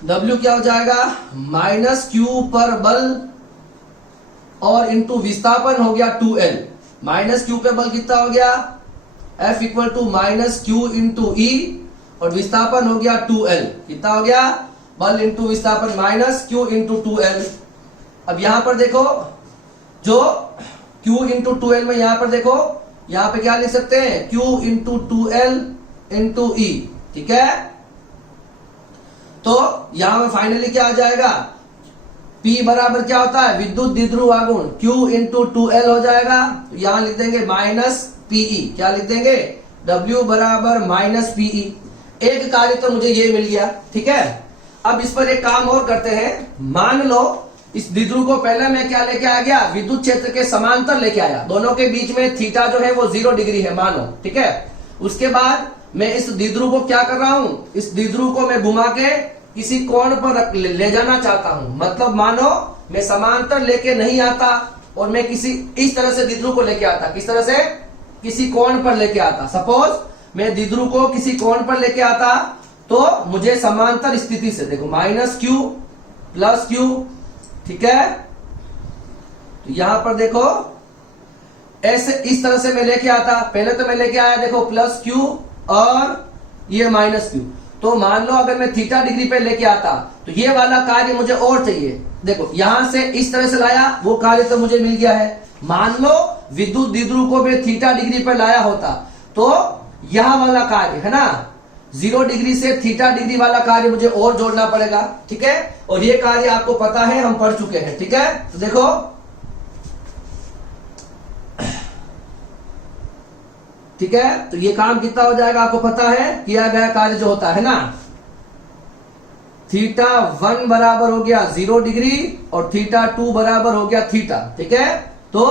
W क्या हो जाएगा, माइनस क्यू पर बल और इंटू विस्थापन हो गया 2L, माइनस क्यू पे बल कितना हो गया, F equal to minus Q into E, और विस्थापन हो गया 2L, कितना हो गया, बल इंटू विस्थापन माइनस क्यू इंटू 2L। अब यहां पर देखो जो Q इंटू 2L में यहां पर देखो, यहां पे क्या लिख सकते हैं, Q इंटू 2L इंटू ई, ठीक है। तो यहां में फाइनली क्या आ जाएगा, P बराबर क्या होता है, विद्युत द्विध्रुव आघूर्ण, Q इंटू 2L हो जाएगा। तो यहां लिख देंगे माइनस Pe, क्या लिख देंगे, W बराबर माइनस Pe। एक कार्य तो मुझे ये मिल गया, ठीक है। अब इस पर एक काम और करते हैं, मान लो इस द्विध्रुव को पहले मैं क्या लेके आ गया, विद्युत क्षेत्र के समांतर लेके आया, दोनों के बीच में थीटा जो है वो 0 डिग्री है मानो, ठीक है। उसके बाद मैं इस द्विध्रुव को क्या कर रहा हूं, इस द्विध्रुव को मैं घुमा के किसी कोण पर ले जाना चाहता हूं, मतलब मानो मैं समांतर लेके नहीं आता और मैं किसी इस तरह से द्विध्रुव को लेके आता, किस तरह से, किसी कोण पर लेके आता। सपोज मैं द्विध्रुव को किसी कोण पर लेके आता, तो मुझे समांतर स्थिति से देखो माइनस क्यू प्लस क्यू, ठीक है। तो यहां पर देखो ऐसे इस तरह से मैं लेके आता, पहले तो मैं लेके आया देखो प्लस क्यू और ये माइनस क्यू। तो मान लो अगर मैं थीटा डिग्री पे लेके आता तो ये वाला कार्य मुझे और चाहिए, देखो यहां से इस तरह से लाया, वो कार्य तो मुझे मिल गया है। मान लो विद्युत द्विध्रुव को मैं थीटा डिग्री पर लाया होता तो यह वाला कार्य है ना, 0 डिग्री से थीटा डिग्री वाला कार्य मुझे और जोड़ना पड़ेगा, ठीक है। और ये कार्य आपको पता है, हम पढ़ चुके हैं, ठीक है। तो देखो ठीक है, तो ये काम कितना हो जाएगा आपको पता है, किया गया कार्य जो होता है ना, थीटा 1 बराबर हो गया 0 डिग्री और थीटा 2 बराबर हो गया थीटा, ठीक है। तो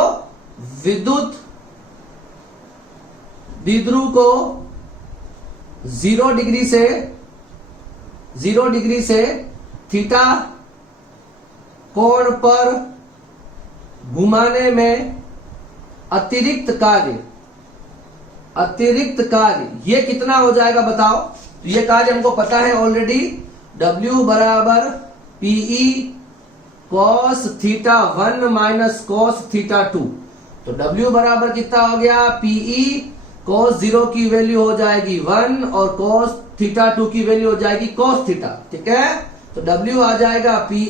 विद्युत द्विध्रुव को 0 डिग्री से थीटा कोण पर घुमाने में अतिरिक्त कार्य ये कितना हो जाएगा बताओ। तो ये कार्य हमको पता है ऑलरेडी, W बराबर Pe cos theta 1 minus cos theta 2। तो W बराबर कितना हो गया, Pe cos 0 की वैल्यू हो जाएगी 1 और cos थीटा 2 की वैल्यू हो जाएगी cos थीटा, ठीक है। तो W आ जाएगा Pe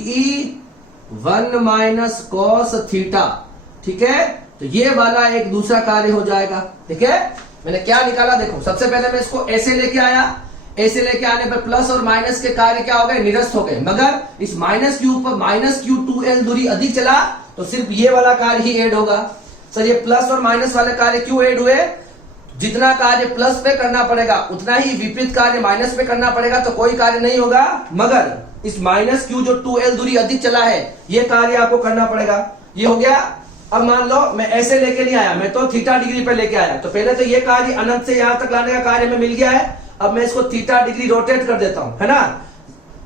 1 माइनस cos थीटा, ठीक है। तो ये वाला एक दूसरा कार्य हो जाएगा, ठीक है। मैंने क्या निकाला देखो, सबसे पहले मैं इसको ऐसे लेके आया, ऐसे लेके आने पर प्लस और माइनस के कार्य क्या हो गए, निरस्त हो गए। मगर इस माइनस क्यू पर माइनस क्यू 2L दूरी अधिक चला तो सिर्फ ये वाला कार्य ही ऐड होगा। सर ये प्लस और माइनस वाले कार्य क्यों ऐड हुए, जितना कार्य प्लस पे करना पड़ेगा उतना ही विपरीत कार्य माइनस पे करना पड़ेगा, तो कोई कार्य नहीं होगा। मगर इस माइनस क्यू जो 2L दूरी अधिक चला है ये कार्य आपको करना पड़ेगा। ये हो गया। अब मान लो मैं ऐसे लेके नहीं आया, मैं तो थीटा डिग्री पे लेके आया, तो पहले तो ये कार्य अनंत से यहां तक लाने का कार्य में मिल गया है। अब मैं इसको थीटा डिग्री रोटेट कर देता हूं, है ना,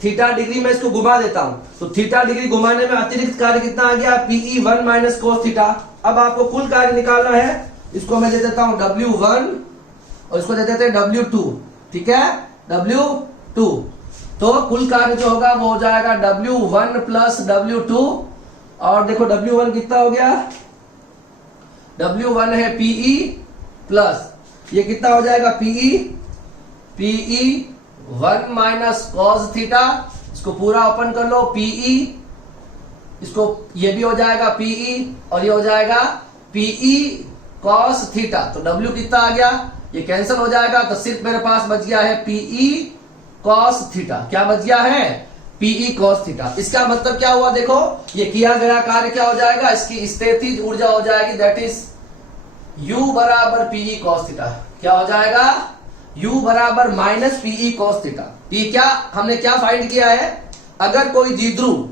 थीटा डिग्री में इसको घुमा देता हूं, तो थीटा डिग्री घुमाने में अतिरिक्त कार्य कितना आ गया, Pe 1 माइनस cos थीटा। अब आपको कुल कार्य निकालना है, इसको मैं दे देता हूं W1 और इसको दे देते हैं W2, ठीक है, W2। तो कुल कार्य जो होगा वो हो जाएगा W1 प्लस W2। और देखो W1 कितना हो गया, W1 है Pe प्लस ये कितना हो जाएगा Pe 1 माइनस cos थीटा, इसको पूरा ओपन कर लो, Pe इसको ये भी हो जाएगा Pe और ये हो जाएगा Pe cos थीटा। तो W कितना आ गया, ये कैंसिल हो जाएगा, तो सिर्फ मेरे पास बच गया है Pe cos थीटा। क्या बच गया है, Pe cos थीटा। इसका मतलब क्या हुआ देखो, ये किया गया कार्य क्या हो जाएगा, इसकी स्थितिज ऊर्जा हो जाएगी, दैट इज U बराबर Pe cos थीटा। क्या हो जाएगा, U बराबर minus Pe cos theta. P क्या हमने क्या फाइंड किया है, अगर कोई द्विध्रुव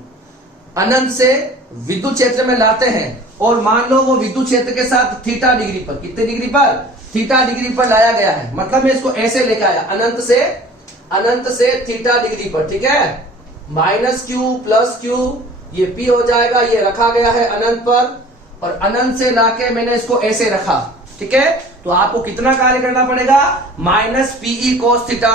अनंत से विद्युत क्षेत्र में लाते हैं और मान लो वो विद्युत क्षेत्र के साथ थीटा डिग्री पर, कितने डिग्री पर, थीटा डिग्री पर लाया गया है, मतलब मैं इसको ऐसे लेके आया अनंत से थीटा डिग्री पर, ठीक है, माइनस क्यू प्लस क्यू ये P हो जाएगा, ये रखा गया है अनंत पर, और अनंत से लाके मैंने इसको ऐसे रखा, ठीक है। तो आपको कितना कार्य करना पड़ेगा, माइनस पीई कोस थीटा,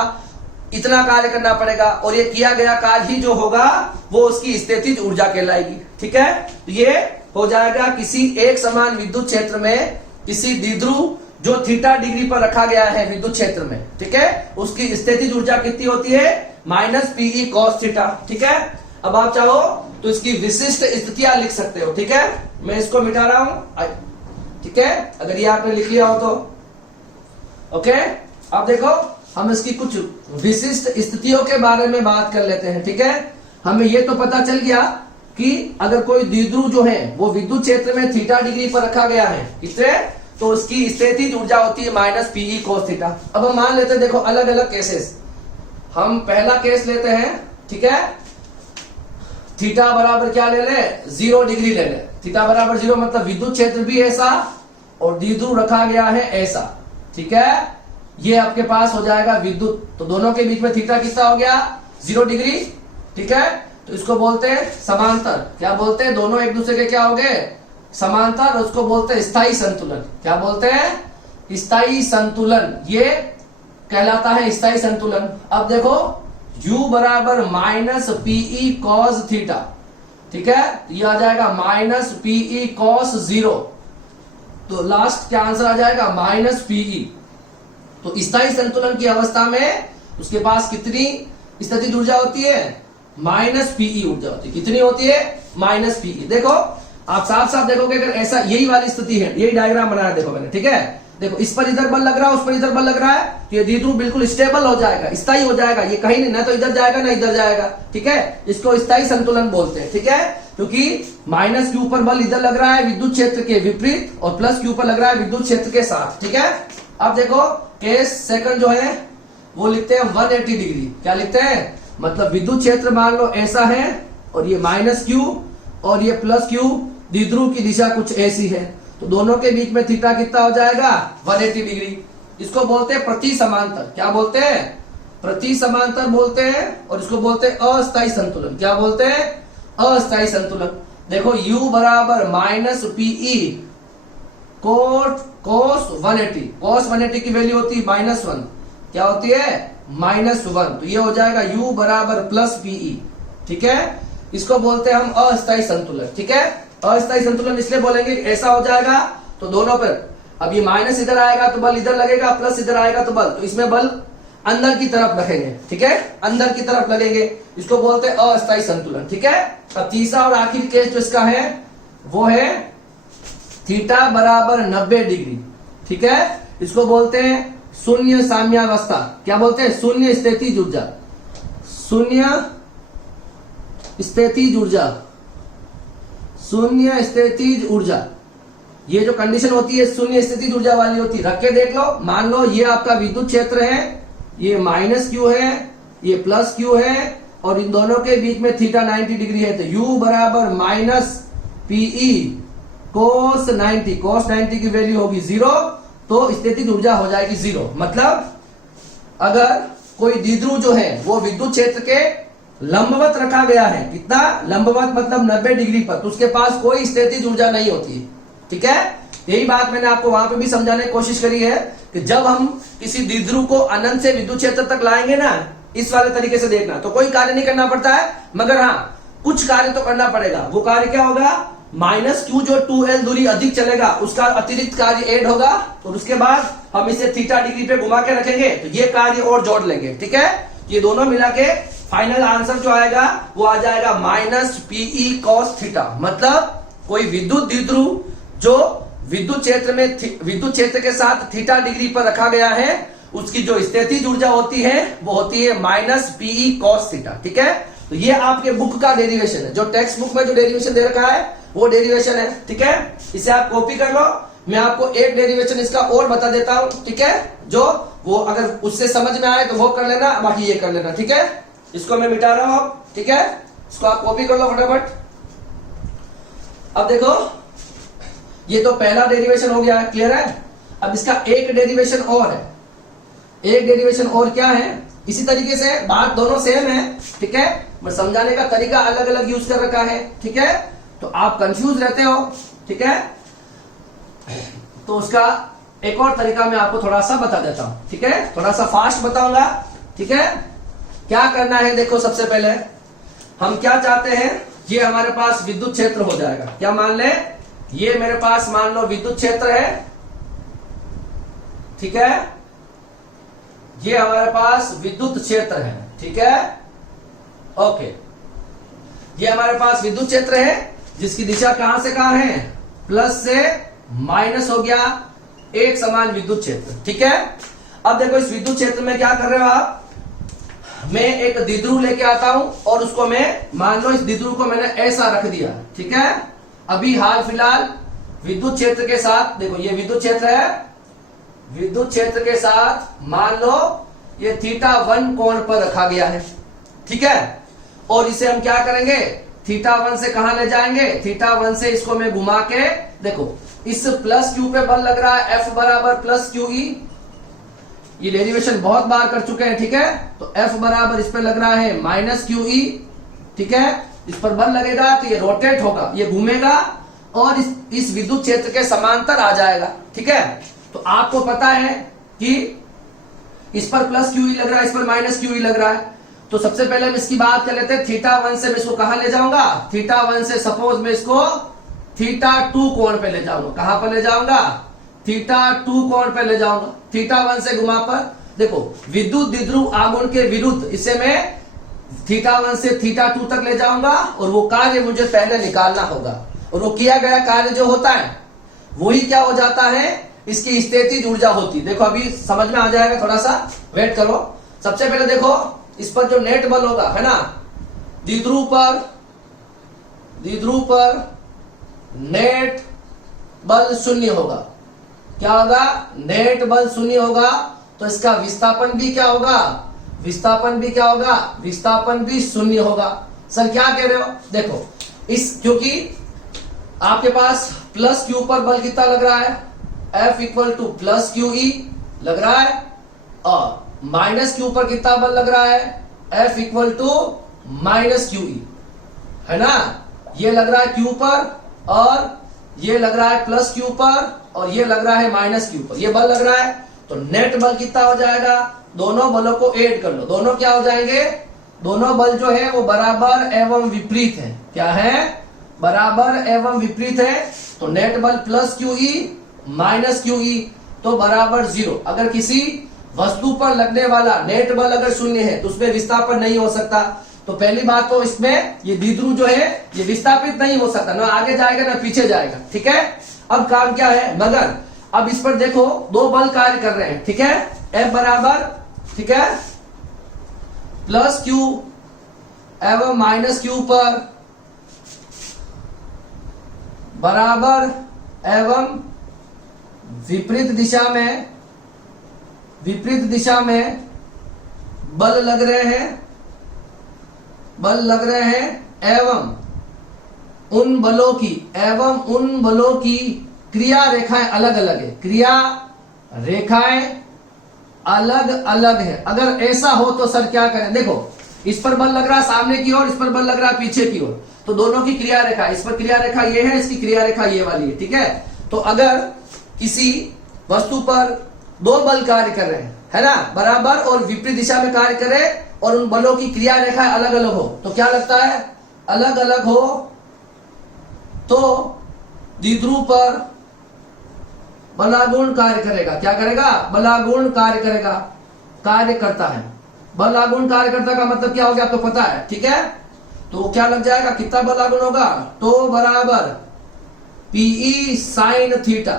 इतना कार्य करना पड़ेगा, और ये किया गया कार्य ही जो होगा वो उसकी स्थितिज ऊर्जा कहलाएगी, ठीक है। तो ये हो जाएगा किसी एक समान विद्युत क्षेत्र में किसी द्विध्रुव जो थीटा डिग्री पर रखा गया है विद्युत क्षेत्र में, ठीक है, उसकी स्थितिज ऊर्जा कितनी होती है, माइनस पीई कॉस थीटा, ठीक है। अब आप चाहो तो इसकी विशिष्ट स्थितियां लिख सकते हो, ठीक है। मैं इसको मिटा रहा हूं, ठीक है, अगर ये आपने लिख लिया हो तो ओके। अब देखो हम इसकी कुछ विशिष्ट स्थितियों के बारे में बात कर लेते हैं, ठीक है। हमें ये तो पता चल गया कि अगर कोई द्विध्रुव जो है वो विद्युत क्षेत्र में थीटा डिग्री पर रखा गया है, किससे, तो उसकी स्थितिज ऊर्जा होती है माइनस पीई कोस थीटा। अब हम मान लेते हैं, देखो अलग अलग केसेस, हम पहला केस लेते हैं, ठीक है, थीटा बराबर क्या ले ले, 0 डिग्री ले ले। थीटा बराबर 0 मतलब विद्युत क्षेत्र भी ऐसा और द्विध्रुव रखा गया है ऐसा, ठीक है। ये आपके पास हो जाएगा विद्युत, तो दोनों के बीच में थीटा कितना हो गया, 0 डिग्री, ठीक है। तो इसको बोलते हैं समांतर, क्या बोलते हैं, दोनों एक दूसरे के क्या हो गए, समांतर। उसको बोलते हैं स्थायी संतुलन, क्या बोलते हैं, स्थायी संतुलन, ये कहलाता है स्थायी संतुलन। अब देखो u बराबर माइनस पीई कॉस थीटा, ठीक है, ये आ जाएगा माइनस पीई कॉस 0, तो लास्ट क्या आंसर आ जाएगा, माइनस पीई। तो स्थायी संतुलन की अवस्था में उसके पास कितनी स्थितिज ऊर्जा होती है, माइनस पीई ऊर्जा होती है, कितनी होती है, माइनस पीई। देखो आप साफ साफ देखोगे, अगर ऐसा यही वाली स्थिति है, यही डायग्राम बनाया देखो मैंने, ठीक है। देखो इस पर इधर बल लग रहा है, उस पर इधर बल लग रहा है, तो ये द्विध्रुव बिल्कुल स्टेबल हो जाएगा, स्थायी हो जाएगा, ये कहीं नहीं, ना तो इधर जाएगा ना इधर जाएगा, ठीक है। इसको स्थायी संतुलन बोलते हैं, ठीक है, क्योंकि माइनस क्यू पर बल इधर लग रहा है विद्युत क्षेत्र के विपरीत और प्लस क्यू पर लग रहा है विद्युत क्षेत्र के साथ, ठीक है। अब देखो केस सेकंड जो है वो लिखते हैं 180 डिग्री, क्या लिखते हैं, मतलब विद्युत क्षेत्र मान लो ऐसा है और ये माइनस क्यू और ये प्लस क्यू, द्विध्रुव की दिशा कुछ ऐसी है, तो दोनों के बीच में थीटा कितना हो जाएगा, 180 डिग्री। इसको बोलते हैं प्रति समांतर, क्या बोलते हैं, प्रति समांतर बोलते हैं, और इसको बोलते हैं अस्थायी संतुलन, क्या बोलते हैं, अस्थायी संतुलन। देखो u बराबर माइनस पीई कोस 180, कोस 180 की वैल्यू होती है -1, क्या होती है, -1, तो ये हो जाएगा u बराबर प्लस पीई, ठीक है। इसको बोलते हैं हम अस्थायी संतुलन, ठीक है। अस्थायी संतुलन इसलिए बोलेंगे ऐसा हो जाएगा तो दोनों पर, अब ये माइनस इधर आएगा तो बल इधर लगेगा, प्लस इधर आएगा तो बल, तो इसमें बल अंदर की तरफ रखेंगे, ठीक है, अंदर की तरफ लगेंगे, इसको बोलते हैं अस्थायी संतुलन, ठीक है। अब तीसरा और आखिरी केस जो इसका है वो है थीटा बराबर 90 डिग्री, ठीक है, इसको बोलते हैं शून्य साम्यावस्था, क्या बोलते हैं, शून्य स्थितिज ऊर्जा, शून्य स्थितिज ऊर्जा, शून्य स्थितिज ऊर्जा। ये जो कंडीशन होती है शून्य स्थितिज ऊर्जा वाली होती है, रख के देख लो, मान लो ये आपका विद्युत क्षेत्र है, ये माइनस क्यू है, ये प्लस क्यू है, और इन दोनों के बीच में थीटा 90 डिग्री है, तो u बराबर माइनस पीई कोस 90, कोस 90 की वैल्यू होगी 0, तो स्थितिज ऊर्जा हो जाएगी 0। मतलब अगर कोई द्विध्रुव जो है वो विद्युत क्षेत्र के लंबवत रखा गया है, कितना लंबवत मतलब 90 डिग्री पर, तो उसके पास कोई स्थितिज ऊर्जा नहीं होती है, ठीक है। यही बात मैंने आपको वहां पे भी समझाने की कोशिश करी है कि जब हम किसी द्विध्रुव को अनंत से विद्युत क्षेत्र तक लाएंगे ना, इस वाले तरीके से देखना, तो कोई कार्य नहीं करना पड़ता है, मगर हाँ कुछ कार्य तो करना पड़ेगा। वो कार्य क्या होगा, माइनस क्यू जो 2l दूरी अधिक चलेगा उसका अतिरिक्त कार्य ऐड होगा, और उसके बाद हम इसे थीटा डिग्री पे घुमा के रखेंगे, तो ये कार्य और जोड़ लेंगे, ठीक है। ये दोनों मिला के फाइनल आंसर जो आएगा वो आ जाएगा माइनस पीई कॉस थीटा। मतलब कोई विद्युत द्विध्रुव जो विद्युत क्षेत्र में विद्युत क्षेत्र के साथ थीटा डिग्री पर रखा गया है, उसकी जो स्थितिज ऊर्जा होती है वो होती है माइनस पीई कॉस थीटा, ठीक है। तो ये आपके बुक का डेरिवेशन है, जो टेक्स्ट बुक में जो डेरिवेशन दे रखा है वो डेरिवेशन है, ठीक है। इसे आप कॉपी कर लो, मैं आपको एक डेरिवेशन इसका और बता देता हूं, ठीक है, जो वो अगर उससे समझ में आए तो वो कर लेना, बाकी ये कर लेना, ठीक है। इसको मैं मिटा रहा हूं, ठीक है, इसको आप कॉपी कर लो फटाफट। अब देखो ये तो पहला डेरिवेशन हो गया, क्लियर है। अब इसका एक डेरिवेशन और है, एक डेरिवेशन और क्या है, इसी तरीके से बात दोनों सेम है, ठीक है, मैं समझाने का तरीका अलग अलग यूज कर रखा है, ठीक है, तो आप कंफ्यूज रहते हो, ठीक है, तो उसका एक और तरीका मैं आपको थोड़ा सा बता देता हूं, ठीक है, थोड़ा सा फास्ट बताऊंगा, ठीक है। क्या करना है, देखो सबसे पहले हम क्या चाहते हैं, ये हमारे पास विद्युत क्षेत्र हो जाएगा, क्या मान ले, ये मेरे पास मान लो विद्युत क्षेत्र है, ठीक है, ये हमारे पास विद्युत क्षेत्र है, ठीक है, ओके, ये हमारे पास विद्युत क्षेत्र है जिसकी दिशा कहां से कहां है, प्लस से माइनस हो गया, एक समान विद्युत क्षेत्र, ठीक है। अब देखो इस विद्युत क्षेत्र में क्या कर रहे हो आप, मैं एक द्विध्रुव लेके आता हूं और उसको मैं मान लो इस द्विध्रुव को मैंने ऐसा रख दिया, ठीक है, अभी हाल फिलहाल विद्युत क्षेत्र के साथ, देखो ये विद्युत क्षेत्र है, विद्युत क्षेत्र के साथ मान लो ये θ1 कोण पर रखा गया है, ठीक है, और इसे हम क्या करेंगे, θ1 से कहां ले जाएंगे, θ1 से इसको मैं घुमा के, देखो इस प्लस क्यू पे बल लग रहा है, F बराबर प्लस क्यू ई, ये डेरिवेशन बहुत बार कर चुके हैं, ठीक है, तो F बराबर इस पे लग रहा है माइनस क्यू ई, ठीक है, इस पर बल लगेगा तो ये रोटेट होगा, ये घूमेगा और इस विद्युत क्षेत्र के समांतर आ जाएगा, ठीक है। तो आपको पता है कि इस पर प्लस क्यू ई लग रहा है, इस पर माइनस क्यू ई लग रहा है, तो सबसे पहले हम इसकी बात कर लेते हैं, θ1 से मैं इसको कहां ले जाऊंगा, θ1 से सपोज मैं इसको θ2 कोण पे ले जाऊंगा, कहां पर ले जाऊंगा, θ2 कोण पे ले जाऊंगा, θ1 से घुमा पर, देखो विद्युत द्विध्रुव आघूर्ण के विरुद्ध इसे मैं θ1 से θ2 तक ले जाऊंगा और वो कार्य मुझे पहले निकालना होगा, और वो किया गया कार्य जो होता है वही क्या हो जाता है, इसकी स्थितिज ऊर्जा होती। देखो अभी समझ में आ जाएगा, थोड़ा सा वेट करो। सबसे पहले देखो इस पर जो नेट बल होगा, है ना, द्विध्रुव पर नेट बल शून्य होगा, क्या होगा, नेट बल शून्य होगा, तो इसका विस्थापन भी क्या होगा, विस्थापन भी क्या होगा, विस्थापन भी शून्य होगा। सर क्या कह रहे हो, देखो इस, क्योंकि आपके पास प्लस क्यू पर बल कितना लग रहा है, F equal two plus Q E लग रहा है, और माइनस क्यू पर कितना बल लग रहा है, F equal to minus q e, है ना, ये लग रहा है क्यू पर और ये लग रहा है प्लस क्यू पर और ये लग रहा है माइनस क्यू पर, ये बल लग रहा है, तो नेट बल कितना हो जाएगा, दोनों बलों को ऐड कर लो, दोनों क्या हो जाएंगे, दोनों बल जो है वो बराबर एवं विपरीत है, क्या है, बराबर एवं विपरीत है, तो नेट बल plus Q E minus q ई तो बराबर 0। अगर किसी वस्तु पर लगने वाला नेट बल अगर शून्य है तो उसमें विस्थापन नहीं हो सकता, तो पहली बात तो इसमें ये द्विध्रुव जो है ये विस्थापित नहीं हो सकता, ना आगे जाएगा ना पीछे जाएगा, ठीक है। अब काम क्या है, मगर अब इस पर देखो दो बल कार्य कर रहे हैं, ठीक है, F बराबर, ठीक है, प्लस क्यू एवं माइनस क्यू पर बराबर एवं विपरीत दिशा में बल लग रहे हैं एवं उन बलों की क्रिया रेखाएं अलग अलग है, क्रिया रेखाएं अलग अलग है। अगर ऐसा हो तो सर क्या करें, देखो इस पर बल लग रहा है सामने की ओर, इस पर बल लग रहा है पीछे की ओर, तो दोनों की क्रिया रेखा, इस पर क्रिया रेखा ये है, इसकी क्रिया रेखा ये वाली है, ठीक है। तो अगर किसी वस्तु पर दो बल कार्य कर रहे हैं, है ना, बराबर और विपरीत दिशा में कार्य करे और उन बलों की क्रिया रेखा अलग अलग हो, तो क्या लगता है, अलग अलग हो तो द्विध्रुव पर बलागुण कार्य करेगा, क्या करेगा, बलागुण कार्य करेगा, कार्य करता है। बलागुण कार्यकर्ता का मतलब क्या हो गया आपको पता है, ठीक है, तो क्या लग जाएगा, कितना बलागुण होगा, तो बराबर पीई साइन थीटा,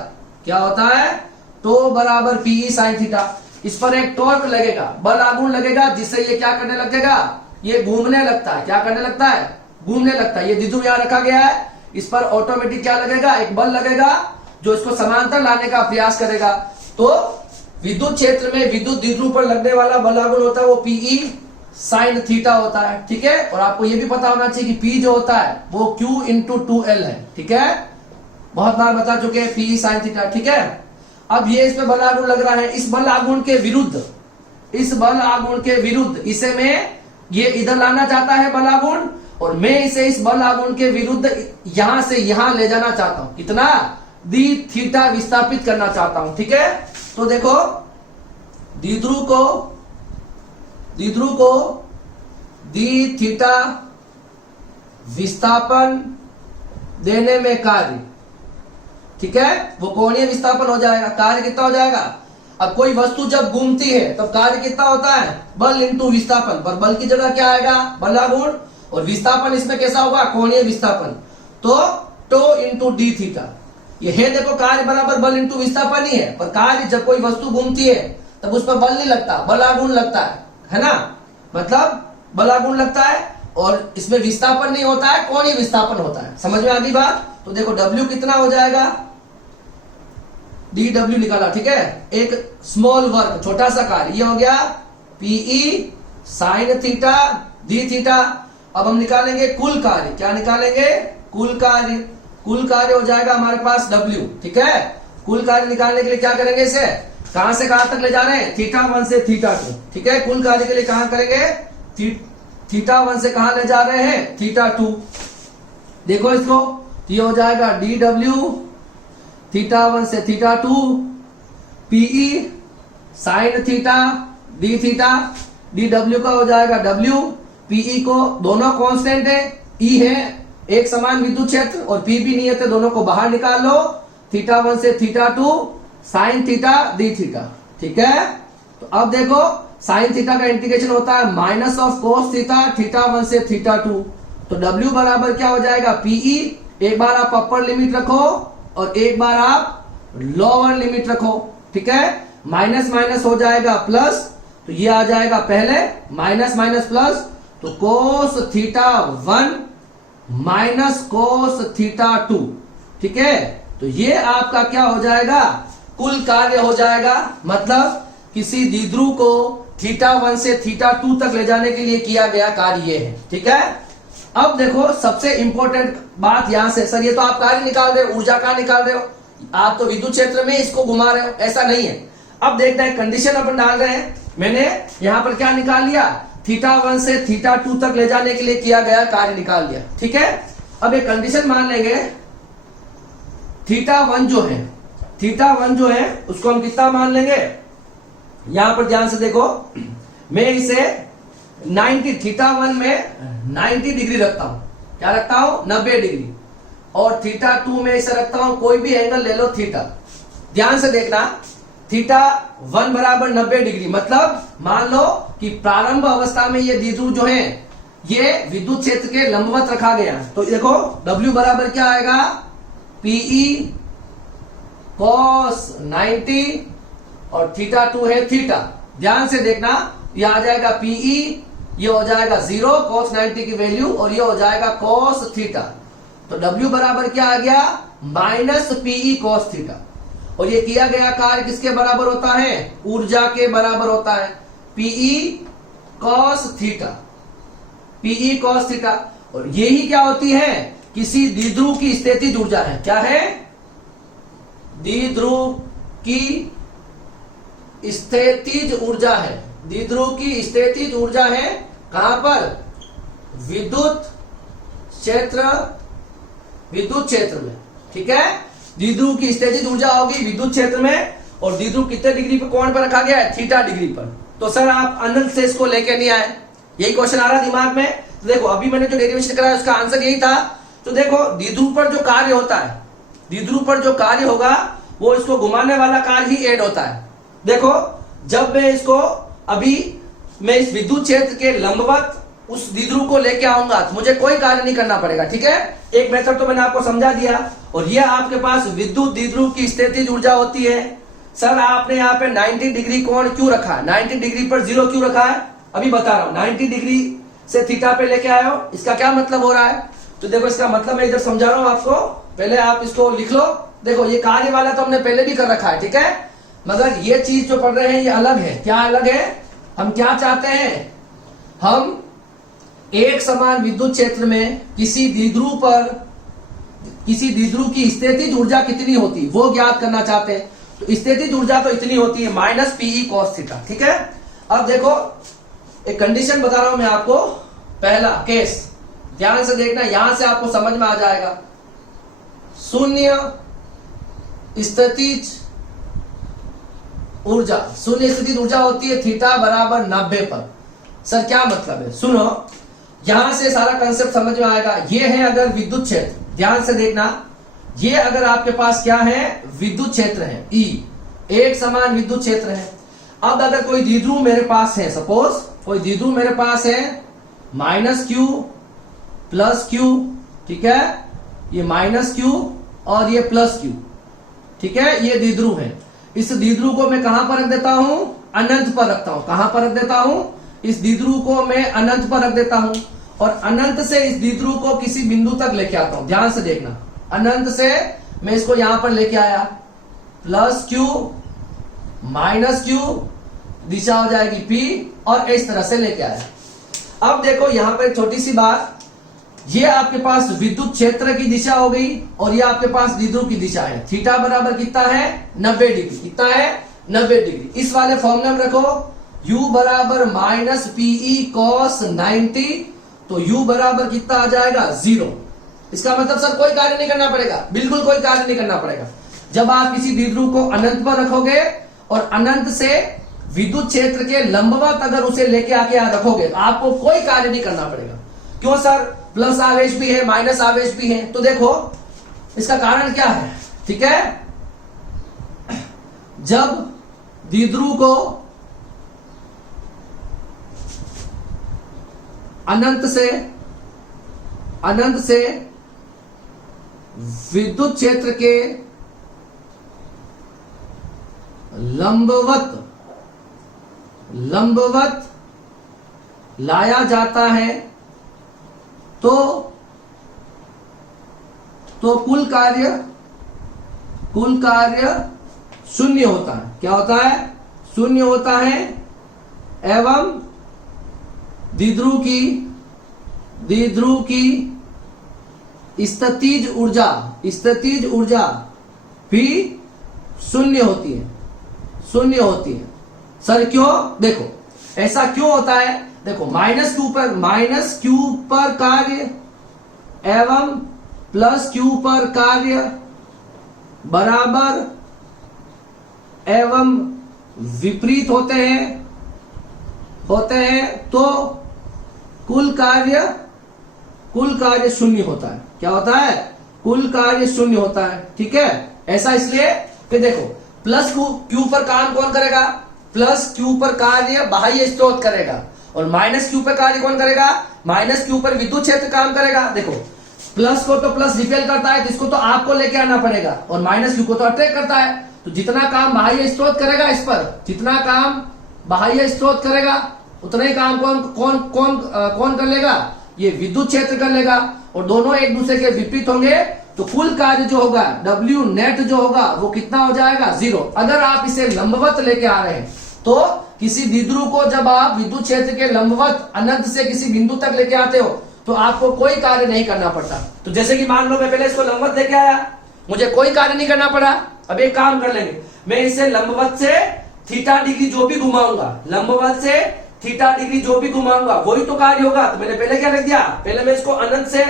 क्या होता है, तो बराबर पीई साइन थीटा। इस पर एक टॉर्क लगेगा, बल आघूर्ण लगेगा, जिससे ये क्या करने लगेगा, ये घूमने लगता है, क्या करने लगता है, घूमने लगता है। ये द्विध्रुव यहां रखा गया है, इस पर ऑटोमेटिक क्या लगेगा, एक बल लगेगा जो इसको समांतर लाने का प्रयास करेगा। तो विद्युत क्षेत्र में विद्युत द्विध्रुव पर लगने वाला बल आघूर्ण होता है वो पीई साइन थीटा होता है, ठीक है। और आपको ये भी पता होना चाहिए कि पी जो होता है वो Q इंटू 2L है, ठीक है, बहुत बार बता चुके हैं, पी साइन थीटा, ठीक है। अब ये इस पे बल आघूर्ण लग रहा है, इस बल आघूर्ण के विरुद्ध इस बल आघूर्ण के विरुद्ध, इसे मैं ये इधर लाना चाहता है बल आघूर्ण, और मैं इसे इस बल आघूर्ण के विरुद्ध यहां से यहां ले जाना चाहता हूं। कितना? डी थीटा विस्थापित करना चाहता हूं। ठीक है, तो देखो द्विध्रुव को डी थीटा विस्थापन देने में कार्य, ठीक है, वो कोणीय विस्थापन हो जाएगा। कार्य कितना हो जाएगा? अब कोई वस्तु जब घूमती है तब कार्य कितना होता है? बल इंटू विस्थापन। पर बल की जगह क्या आएगा? बल आघूर्ण, और विस्थापन इसमें कैसा होगा? कोणीय विस्थापन। तो टो इंटू डी थीटा, ये है देखो कार्य बराबर बल इंटू विस्थापन ही है। पर कार्य जब कोई वस्तु घूमती है तब उस पर बल नहीं लगता, बल आघूर्ण लगता है ना, मतलब बल आघूर्ण लगता है, और इसमें विस्थापन नहीं होता है, कोणीय विस्थापन होता है। समझ में आ गई बात? तो देखो W कितना हो जाएगा? DW निकाला, ठीक है, एक स्मॉल वर्क, छोटा सा कार्य, ये हो गया PE sine theta D theta. अब हम निकालेंगे कुल कार्य। क्या निकालेंगे? कुल कार्य। कुल कार्य हो जाएगा हमारे पास W, ठीक है। कुल कार्य निकालने के लिए क्या करेंगे? इसे कहां से कहां तक ले जा रहे हैं? θ1 से θ2, ठीक है। कुल कार्य के लिए कहां करेंगे? θ1 से कहां ले जा रहे हैं? θ2। देखो इसको, ये हो जाएगा DW θ1 से θ2 PE sine theta D theta. DW का हो जाएगा W, PE को दोनों कांस्टेंट है, E है एक समान विद्युत क्षेत्र, और P भी नियत है, दोनों को बाहर निकाल लो। θ1 से θ2 साइन थीटा डी थीटा, ठीक है। तो अब देखो साइन थीटा का इंटीग्रेशन होता है माइनस ऑफ कोस थीटा θ1 से θ2। तो W बराबर क्या हो जाएगा? PE, एक बार आप अपर लिमिट रखो और एक बार आप लोअर लिमिट रखो, ठीक है। माइनस माइनस हो जाएगा प्लस, तो ये आ जाएगा पहले माइनस माइनस प्लस, तो कोस θ1 माइनस कोस θ2, ठीक है। तो ये आपका क्या हो जाएगा? कुल कार्य हो जाएगा। मतलब किसी द्विध्रुव को θ1 से θ2 तक ले जाने के लिए किया गया कार्य ये है, ठीक है। अब देखो सबसे इंपॉर्टेंट बात यहां से, सर ये तो आप कार्य निकाल रहे हो, ऊर्जा का निकाल रहे हो, आप तो विद्युत क्षेत्र में इसको घुमा रहे हो, ऐसा नहीं है। अब देखते हैं, कंडीशन अपन डाल रहे हैं। मैंने यहां पर क्या निकाल लिया? θ1 से θ2 तक ले जाने के लिए किया गया कार्य निकाल लिया, ठीक है। अब एक कंडीशन मान लेंगे, θ1 जो है उसको हम कितना मान लेंगे? यहां पर ध्यान से देखो, मैं इसे 90 θ1 में 90 डिग्री रखता हूं। क्या रखता हूं? 90 डिग्री। और θ2 में इसे रखता हूं, कोई भी एंगल ले लो थीटा। ध्यान से देखना, θ1 बराबर 90 डिग्री, मतलब मान लो कि प्रारंभ अवस्था में ये द्विध्रुव जो है ये विद्युत क्षेत्र के लंबवत रखा गया। तो देखो W बराबर क्या आएगा? PE cos 90 और θ2 है थीटा। ध्यान से देखना, ये आ जाएगा PE, ये हो जाएगा 0 cos 90 की वैल्यू, और ये हो जाएगा cos थीटा। तो W बराबर क्या आ गया? Minus PE cos theta. और ये किया गया कार्य किसके बराबर होता है? ऊर्जा के बराबर होता है, PE cos theta, PE cos theta. और यही क्या होती है? किसी द्विध्रुव की स्थितिज ऊर्जा है। क्या है? द्विध्रुव की स्थितिज ऊर्जा है। द्विध्रुव की स्थितिज ऊर्जा है कहां पर? विद्युत क्षेत्र में, ठीक है। द्विध्रुव की स्थितिज ऊर्जा होगी विद्युत क्षेत्र में, और द्विध्रुव कितने डिग्री पर, कोण पर रखा गया है? थीटा डिग्री पर। तो सर आप अनंत से इसको लेके नहीं आए, यही क्वेश्चन आ रहा दिमाग में। तो देखो अभी मैंने जो डेरिवेशन कराया उसका आंसर यही था। तो देखो द्विध्रुव पर जो कार्य होता है, द्विध्रुव पर जो कार्य होगा वो इसको घुमाने वाला कार्य ही ऐड होता है। देखो जब मैं इसको, अभी मैं इस विद्युत क्षेत्र के लंबवत उस द्विध्रुव को लेके आऊंगा तो मुझे कोई कार्य नहीं करना पड़ेगा, ठीक है। एक मेथड तो मैंने आपको समझा दिया। और ये आपके पास विद्युत द्विध्रुव की स्थितिज ऊर्जा होती है। सर आपने यहाँ पे 90 डिग्री कोण क्यों रखा है? 90 डिग्री पर 0 क्यों रखा है? अभी बता रहा हूं। 90 डिग्री से थीटा पे लेके आए हो, इसका क्या मतलब हो रहा है? तो देखो इसका मतलब मैं इधर समझा रहा हूं आपको, पहले आप इसको लिख लो। देखो ये कार्य वाला तो हमने पहले भी कर रखा है, ठीक है, मगर ये चीज जो पढ़ रहे हैं ये अलग है। क्या अलग है? हम क्या चाहते हैं? हम एक समान विद्युत क्षेत्र में किसी द्विध्रुव की स्थितिज ऊर्जा कितनी होती वो ज्ञात करना चाहते हैं। तो स्थितिज ऊर्जा तो इतनी होती है माइनस PE cos थीटा, ठीक है। अब देखो एक कंडीशन बता रहा हूं मैं आपको, पहला केस ध्यान से देखना, यहां से आपको समझ में आ जाएगा। शून्य स्थितिज ऊर्जा, शून्य स्थितिज ऊर्जा होती है थीटा बराबर 90 पर। सर क्या मतलब है? सुनो, यहां से सारा कंसेप्ट समझ में आएगा। ये है अगर विद्युत क्षेत्र, ध्यान से देखना, ये अगर आपके पास क्या है, विद्युत क्षेत्र है, ई एक समान विद्युत क्षेत्र है। अब अगर कोई द्विध्रुव मेरे पास है, सपोज कोई द्विध्रुव मेरे पास है -q +q, ठीक है, ये -q और ये +q, ठीक है, ये द्विध्रुव है। इस द्विध्रुव को मैं कहां पर रख देता हूं? अनंत पर रखता हूं। कहां पर रख देता हूं? इस द्विध्रुव को मैं अनंत पर रख देता हूं और अनंत से इस द्विध्रुव को किसी बिंदु तक लेके आता हूं। ध्यान से देखना, अनंत से मैं इसको यहां पर लेके आया, +q -q, दिशा हो जाएगी p, और इस तरह से लेके आया। अब देखो यहां पर एक छोटी सी बात, ये आपके पास विद्युत क्षेत्र की दिशा हो गई और ये आपके पास द्विध्रुव की दिशा है। थीटा बराबर कितना है? 90 डिग्री। कितना है? 90 डिग्री। इस वाले फॉर्मूला में रखो, u बराबर -pe cos 90, तो u बराबर कितना आ जाएगा? 0। इसका मतलब सर कोई कार्य नहीं करना पड़ेगा, बिल्कुल कोई कार्य नहीं करना पड़ेगा। जब आप किसी द्विध्रुव को अनंत पर रखोगे और अनंत से विद्युत क्षेत्र के लंबवत अगर उसे लेके आके यहां रखोगे तो आपको कोई कार्य नहीं करना पड़ेगा। क्यों सर? प्लस आवेश भी है, माइनस आवेश भी है। तो देखो इसका कारण क्या है, ठीक है, जब द्विध्रुव को अनंत से विद्युत क्षेत्र के लंबवत लाया जाता है तो कुल कार्य शून्य होता है। क्या होता है? शून्य होता है, एवं द्विध्रुव की स्थितिज ऊर्जा भी शून्य होती है। सर क्यों? देखो ऐसा क्यों होता है? देखो -q पर कार्य एवं +q पर कार्य बराबर एवं विपरीत होते हैं तो कुल कार्य शून्य होता है। क्या होता है? कुल कार्य शून्य होता है, ठीक है। ऐसा इसलिए कि देखो +q पर काम कौन करेगा? +q पर कार्य बाह्य स्रोत करेगा और -q पर कार्य कौन करेगा? -q पर विद्युत क्षेत्र काम करेगा। देखो प्लस को तो प्लस रिपेल करता है, तो इसको तो आपको लेके आना पड़ेगा, और -q को तो अट्रैक्ट करता है। तो जितना काम बाह्य स्रोत करेगा इस पर, जितना काम बाह्य स्रोत करेगा उतना ही काम कौन कर लेगा? ये विद्युत क्षेत्र कर लेगा, और दोनों एक दूसरे के विपरीत होंगे तो कुल कार्य जो होगा W नेट जो होगा वो कितना हो जाएगा? 0। अगर आप इसे लंबवत लेके आ रहे हैं तो किसी द्विध्रुव को जब आप विद्युत क्षेत्र के लंबवत अनंत से किसी बिंदु तक लेके आते हो तो आपको कोई कार्य नहीं करना पड़ता। तो जैसे कि मान लो मैं पहले इसको लंबवत लेके आया, मुझे कोई कार्य नहीं करना पड़ा। अब एक काम कर लेंगे, मैं इसे लंबवत से थीटा डिग्री जो भी घुमाऊंगा, लंबवत से थीटा डिग्री जो भी घुमाऊंगा वही तो कार्य होगा। तो मैंने पहले क्या लिख दिया? पहले मैं इसको अनंत से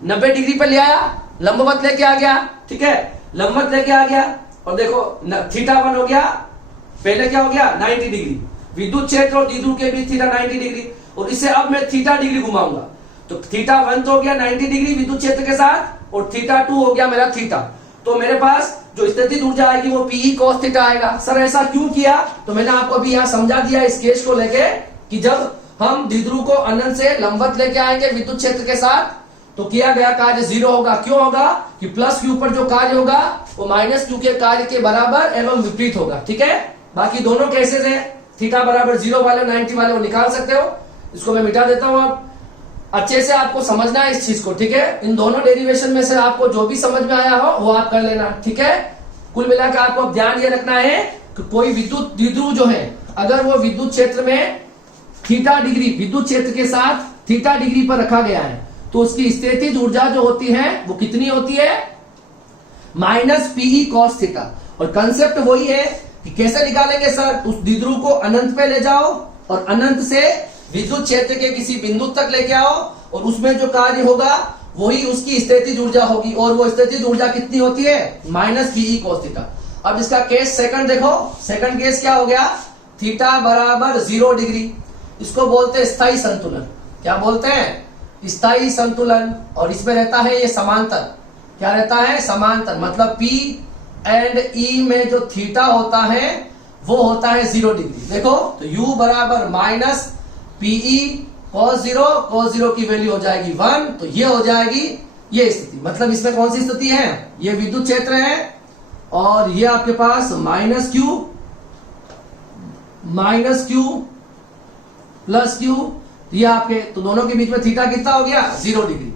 90 डिग्री पर ले आया, लंबवत लेके आ गया, ठीक है, लंबवत लेके आ गया, और देखो θ1 हो गया, पहले क्या हो गया? 90 डिग्री। विद्युत क्षेत्र और द्विध्रुव के बीच थीटा 90 डिग्री, और इसे अब मैं थीटा डिग्री घुमाऊंगा तो θ1 तो हो गया 90 डिग्री विद्युत क्षेत्र के साथ, और θ2 हो गया मेरा थीटा। तो मेरे पास जो स्थितिज ऊर्जा आएगी वो Pe cos थीटा आएगा। सर ऐसा क्यों किया? तो मैंने आपको अभी यहाँ समझा दिया इस केस को लेके कि जब हम द्विध्रुव को अनंत से लंबवत लेके आएंगे विद्युत क्षेत्र के साथ तो किया गया कार्य 0 होगा। क्यों होगा? कि +q पर जो कार्य होगा वो -q के कार्य के बराबर एवं विपरीत होगा, ठीक है। बाकी दोनों केसेस है, थीटा बराबर 0 वाले 90 वाले वो निकाल सकते हो। इसको मैं मिटा देता हूं। अब अच्छे से आपको समझना है इस चीज को, ठीक है। इन दोनों डेरिवेशन में से आपको जो भी समझ में आया हो वो आप कर लेना, ठीक है। कुल मिलाकर आपको अब ध्यान ये रखना है कि कोई विद्युत द्विध्रुव जो है अगर वो विद्युत क्षेत्र में थीटा डिग्री विद्युत क्षेत्र के साथ थीटा डिग्री पर रखा गया है तो उसकी स्थितिज ऊर्जा जो होती है वो कितनी होती है? -Pe cos theta. और कंसेप्ट वही है कि कैसे निकालेंगे सर? उस द्विध्रुव को अनंत पे ले जाओ और अनंत से विद्युत क्षेत्र के किसी बिंदु तक लेके आओ और उसमें जो कार्य होगा वही उसकी स्थितिज ऊर्जा होगी, और वो स्थितिज ऊर्जा कितनी होती है? Minus PE cos theta. अब इसका केस सेकंड देखो, सेकंड केस क्या हो गया? थीटा बराबर 0 डिग्री, इसको बोलते हैं स्थायी संतुलन। क्या बोलते हैं? स्थायी संतुलन। और इसमें रहता है ये समांतर। क्या रहता है? समांतर। मतलब P एंड E में जो थीटा होता है वो होता है 0 डिग्री। देखो तो U बराबर माइनस पीई cos 0 की वैल्यू हो जाएगी 1, तो ये हो जाएगी ये स्थिति। मतलब इसमें कौन सी स्थिति है? ये विद्युत क्षेत्र है और ये आपके पास माइनस क्यू प्लस क्यू, ये आपके, तो दोनों के बीच में थीटा कितना हो गया? 0 डिग्री।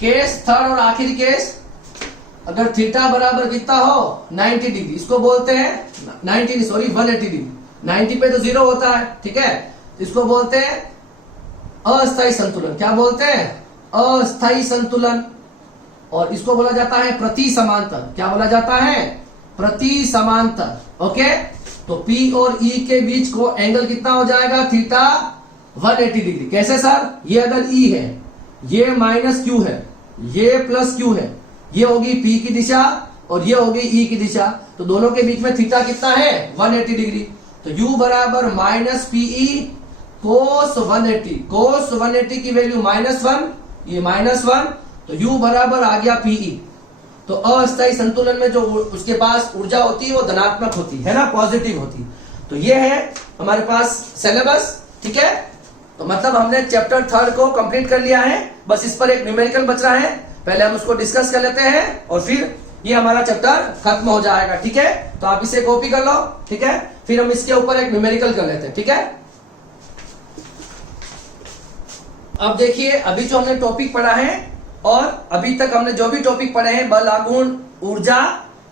केस थर्ड और आखिरी केस, अगर थीटा बराबर कितना हो? 90 डिग्री, इसको बोलते हैं 180 डिग्री। 90 पे तो 0 होता है, ठीक है, इसको बोलते हैं अस्थायी संतुलन। क्या बोलते हैं? अस्थायी संतुलन। और इसको बोला जाता है प्रति समांतर। क्या बोला जाता है? प्रति समांतर। ओके, तो P और E के बीच को एंगल कितना हो जाएगा? Theta 180 degree. कैसे सर? ये अगर E है, ये माइनस Q है, ये प्लस Q है, ये होगी P की दिशा और ये होगी E की दिशा, तो दोनों के बीच में थीटा कितना है? 180 डिग्री। तो U बराबर माइनस पीई कोस 180 की वैल्यू -1, ये -1, तो U बराबर आ गया पीई। तो अस्थायी संतुलन में जो उसके पास ऊर्जा होती है वो धनात्मक होती है ना, पॉजिटिव होती। तो ये है हमारे पास सिलेबस, ठीक है। तो मतलब हमने चैप्टर 3 को कंप्लीट कर लिया है, बस इस पर एक न्यूमेरिकल बच रहा है, पहले हम उसको डिस्कस कर लेते हैं और फिर ये हमारा चैप्टर खत्म हो जाएगा, ठीक है। तो आप इसे कॉपी कर लो, ठीक है, फिर हम इसके ऊपर एक न्यूमेरिकल कर लेते हैं, ठीक है। अब देखिए, अभी जो हमने टॉपिक पढ़ा है और अभी तक हमने जो भी टॉपिक पढ़े हैं, बल आघूर्ण, ऊर्जा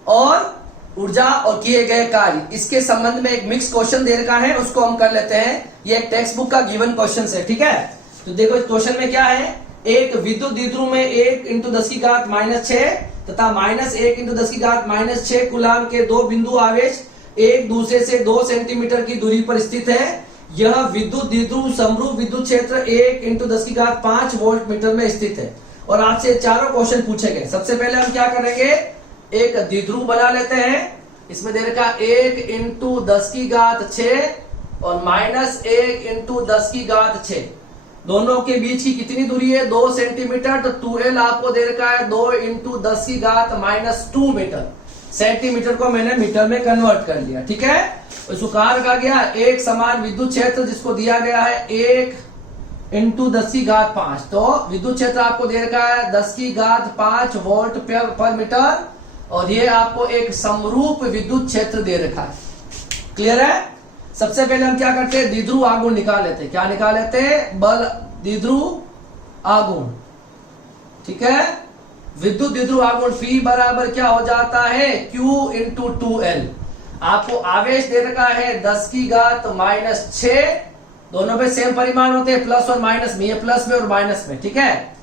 और किए गए कार्य, इसके संबंध में एक मिक्स क्वेश्चन दे रखा है, उसको हम कर लेते हैं। ये एक टेक्स्ट बुक का गिवन क्वेश्चन है, ठीक है। तो देखो इस क्वेश्चन में क्या है, एक विद्युत द्विध्रुव में 1 × 10⁻⁶ तथा -1 × 10⁻⁶ कूलाम के दो बिंदु आवेश एक दूसरे से 2 सेंटीमीटर की दूरी पर स्थित है। यह विद्युत द्विध्रुव समरूप विद्युत क्षेत्र 1 × 10⁵ वोल्ट मीटर में स्थित है। और आपसे चारों क्वेश्चन पूछे गए। सबसे पहले हम क्या करेंगे, एक द्विध्रुव बना लेते हैं। इसमें दे रखा 1 × 10⁶ और -1 × 10⁶। दोनों के बीच की कितनी दूरी है, 2 सेंटीमीटर। तो 2L आपको दे रखा है 2 × 10⁻² मीटर। सेंटीमीटर को मैंने मीटर में कन्वर्ट कर लिया, ठीक है। इसको कहा रखा गया एक समान विद्युत क्षेत्र, जिसको दिया गया है 1 × 10⁵। तो विद्युत क्षेत्र आपको दे रखा है 10⁵ वोल्ट पर मीटर, और ये आपको एक समरूप विद्युत क्षेत्र दे रखा है। क्लियर है। सबसे पहले हम क्या करते हैं, द्विध्रुव आघूर्ण निकाल लेते हैं। क्या निकाल लेते हैं, बल द्विध्रुव आघूर्ण, ठीक है। विद्युत द्विध्रुव आघूर्ण P बराबर क्या हो जाता है, Q × 2L। आपको आवेश दे रखा है 10⁻⁶, दोनों पे सेम परिमाण होते हैं, प्लस और माइनस में, ये प्लस में और माइनस में, ठीक है।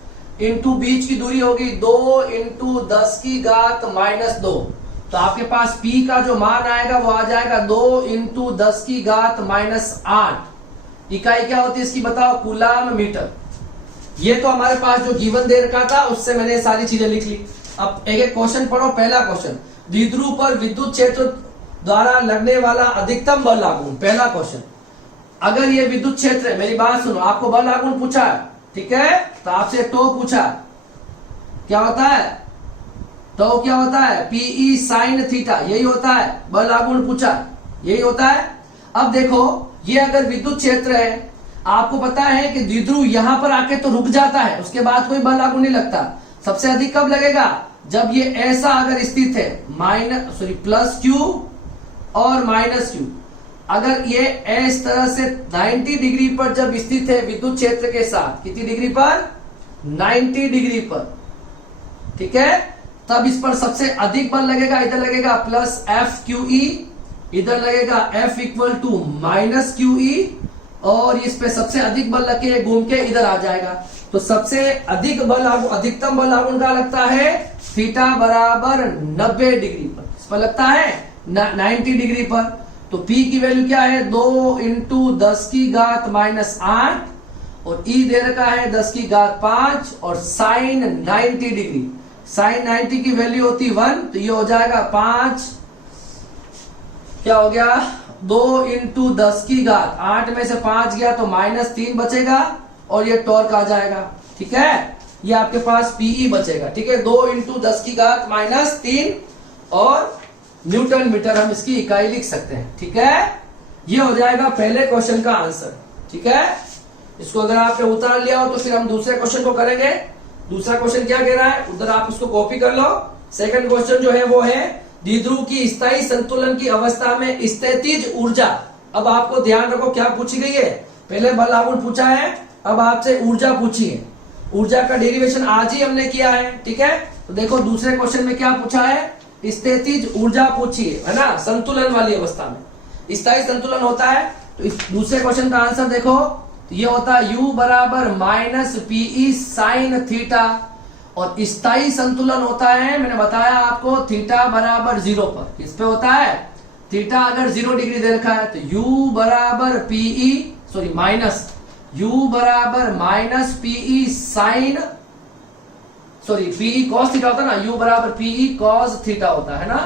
इनटू बीच की दूरी होगी 2 × 10⁻²। तो आपके पास P का जो मान आएगा वो आ जाएगा 2 × 10⁻⁸। इकाई क्या होती है इसकी बताओ, कूलाम मीटर। ये तो हमारे पास जो गिवन दे रखा था उससे मैंने सारी चीजें लिख ली। अब एक एक क्वेश्चन पढ़ो। पहला क्वेश्चन, द्विध्रुव पर विद्युत क्षेत्र द्वारा लगने वाला अधिकतम बल आघूर्ण। पहला क्वेश्चन, अगर ये विद्युत क्षेत्र है, मेरी बात सुनो, आपको बल आघूर्ण पूछा है, ठीक है, तो आपसे टो पूछा, क्या होता है, तो क्या होता है, PE sin थीटा, यही होता है। बल आघूर्ण पूछा, यही होता है। अब देखो, ये अगर विद्युत क्षेत्र है, आपको पता है कि द्विध्रुव यहां पर आके तो रुक जाता है, उसके बाद कोई बल आघूर्ण नहीं लगता। सबसे अधिक कब लगेगा, जब ये ऐसा अगर स्थित है, प्लस Q और माइनस Q। अगर ये इस तरह से 90 डिग्री पर जब स्थित है विद्युत क्षेत्र के साथ, कितनी डिग्री पर, 90 डिग्री पर, ठीक है, तब इस पर सबसे अधिक बल लगेगा। इधर लगेगा प्लस FQE, इधर लगेगा F = -QE, और इस पे सबसे अधिक बल लगे घूम के इधर आ जाएगा। तो सबसे अधिक बल, अधिकतम बल आघूर्ण का लगता है थीटा बराबर 90 डिग्री पर। इस पर लगता है 90 डिग्री पर। तो P की वैल्यू क्या है, 2 इंटू 10 की घात माइनस 8 और E दे रखा है 10 की घात 5 और साइन 90 डिग्री। साइन 90 की वैल्यू होती 1, तो ये हो जाएगा 5, क्या हो गया 2 इंटू 10 की घात 8 में से 5 गया तो माइनस 3 बचेगा और ये टॉर्क आ जाएगा। ठीक है, ये आपके पास पीई बचेगा। ठीक है, 2 इंटू 10 की घात माइनस 3 और न्यूटन मीटर हम इसकी इकाई लिख सकते हैं। ठीक है, ये हो जाएगा पहले क्वेश्चन का आंसर। ठीक है, इसको अगर आपने उतार लिया हो तो फिर हम दूसरे क्वेश्चन को करेंगे। दूसरा क्वेश्चन क्या कह रहा है, उधर आप उसको कॉपी कर लो। सेकंड क्वेश्चन जो है वो है द्विध्रुव की स्थायी संतुलन की अवस्था में स्थितिज ऊर्जा। अब आपको ध्यान रखो क्या पूछी गई है, पहले बल आघूर्ण पूछा है, अब आपसे ऊर्जा पूछी है। ऊर्जा का डेरिवेशन आज ही हमने किया है। ठीक है, तो देखो दूसरे क्वेश्चन में क्या पूछा है, स्थितिज ऊर्जा पूछी है ना, संतुलन वाली अवस्था में स्थायी संतुलन होता है। तो इस दूसरे क्वेश्चन का आंसर देखो, तो ये होता है u बराबर माइनस पीई साइन थीटा और स्थायी संतुलन होता है, मैंने बताया आपको, थीटा बराबर 0 पर। किस पे होता है, थीटा अगर 0 डिग्री दे रखा है तो u बराबर पीई सॉरी माइनस u बराबर minus PE sine sorry PE cos theta होता है ना, u बराबर पीई कॉस थीटा होता है ना।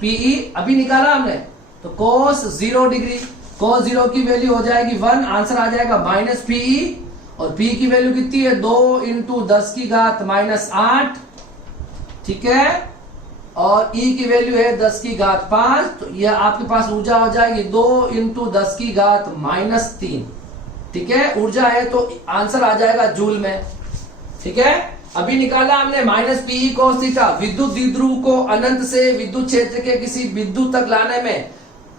पीई अभी निकाला हमने, तो कॉस 0 डिग्री, कॉस 0 की वैल्यू हो जाएगी 1, आंसर आ जाएगा माइनस पीई और P की वैल्यू कितनी है 2 इंटू 10 की घात माइनस 8। ठीक है, और E की वैल्यू है 10 की घात 5, तो यह आपके पास ऊर्जा हो जाएगी 2 इंटू 10 की घात माइनस 3। ठीक है, ऊर्जा है तो आंसर आ जाएगा जूल में। ठीक है, अभी निकाला हमने माइनस पीई कॉस थीटा। विद्युत द्विध्रुव को अनंत से विद्युत क्षेत्र के किसी बिंदु तक लाने में,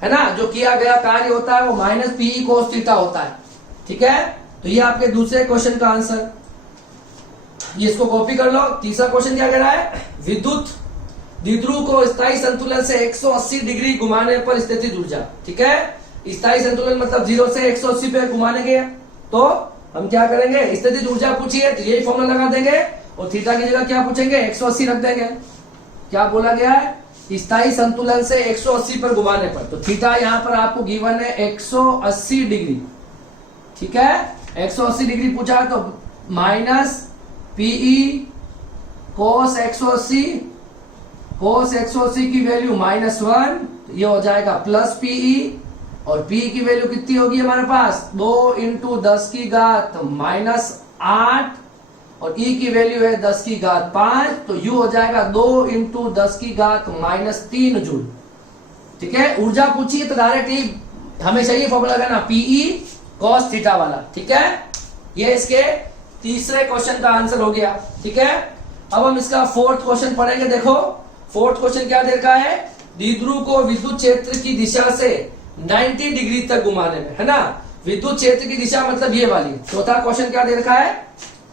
है ना, जो किया गया कार्य होता है वो माइनस पीई कॉस थीटा होता है। ठीक है, तो ये आपके दूसरे क्वेश्चन का आंसर, ये इसको कॉपी कर लो। तीसरा क्वेश्चन क्या कह रहा है, विद्युत द्विध्रुव को स्थायी संतुलन से 180 डिग्री घुमाने पर स्थितिज ऊर्जा। ठीक है, स्थायी संतुलन मतलब 0 से 180 पे घुमाने के, तो हम क्या करेंगे, स्थितिज ऊर्जा पूछी है तो यही फॉर्मूला लगा देंगे और थीटा की जगह क्या पूछेंगे, 180 रख देंगे। क्या बोला गया है, स्थायी संतुलन से 180 पर घुमाने पर, तो थीटा यहां पर आपको गिवन है 180 डिग्री। ठीक है, 180 डिग्री पूछा है तो माइनस पीई कोस 180, कोस 180 की वैल्यू -1, तो ये हो जाएगा प्लस पीई और P की वैल्यू कितनी होगी हमारे पास 2 इंटू 10 की घात -8 और E की वैल्यू है 10 की घात 5, तो U हो जाएगा 2 इंटू 10 की घात -3 जूल। ठीक है, ऊर्जा पूछी है तो डायरेक्ट ही हमेशा ये फॉर्मूला लगाना पीई कॉस थीटा वाला। ठीक है, ये इसके तीसरे क्वेश्चन का आंसर हो गया। ठीक है, अब हम इसका फोर्थ क्वेश्चन पढ़ेंगे। देखो फोर्थ क्वेश्चन क्या दे रखा है, द्विध्रुव को विद्युत क्षेत्र की दिशा से 90 डिग्री तक घुमाने में, है ना, विद्युत क्षेत्र की दिशा मतलब ये वाली। चौथा क्वेश्चन क्या दे रखा है,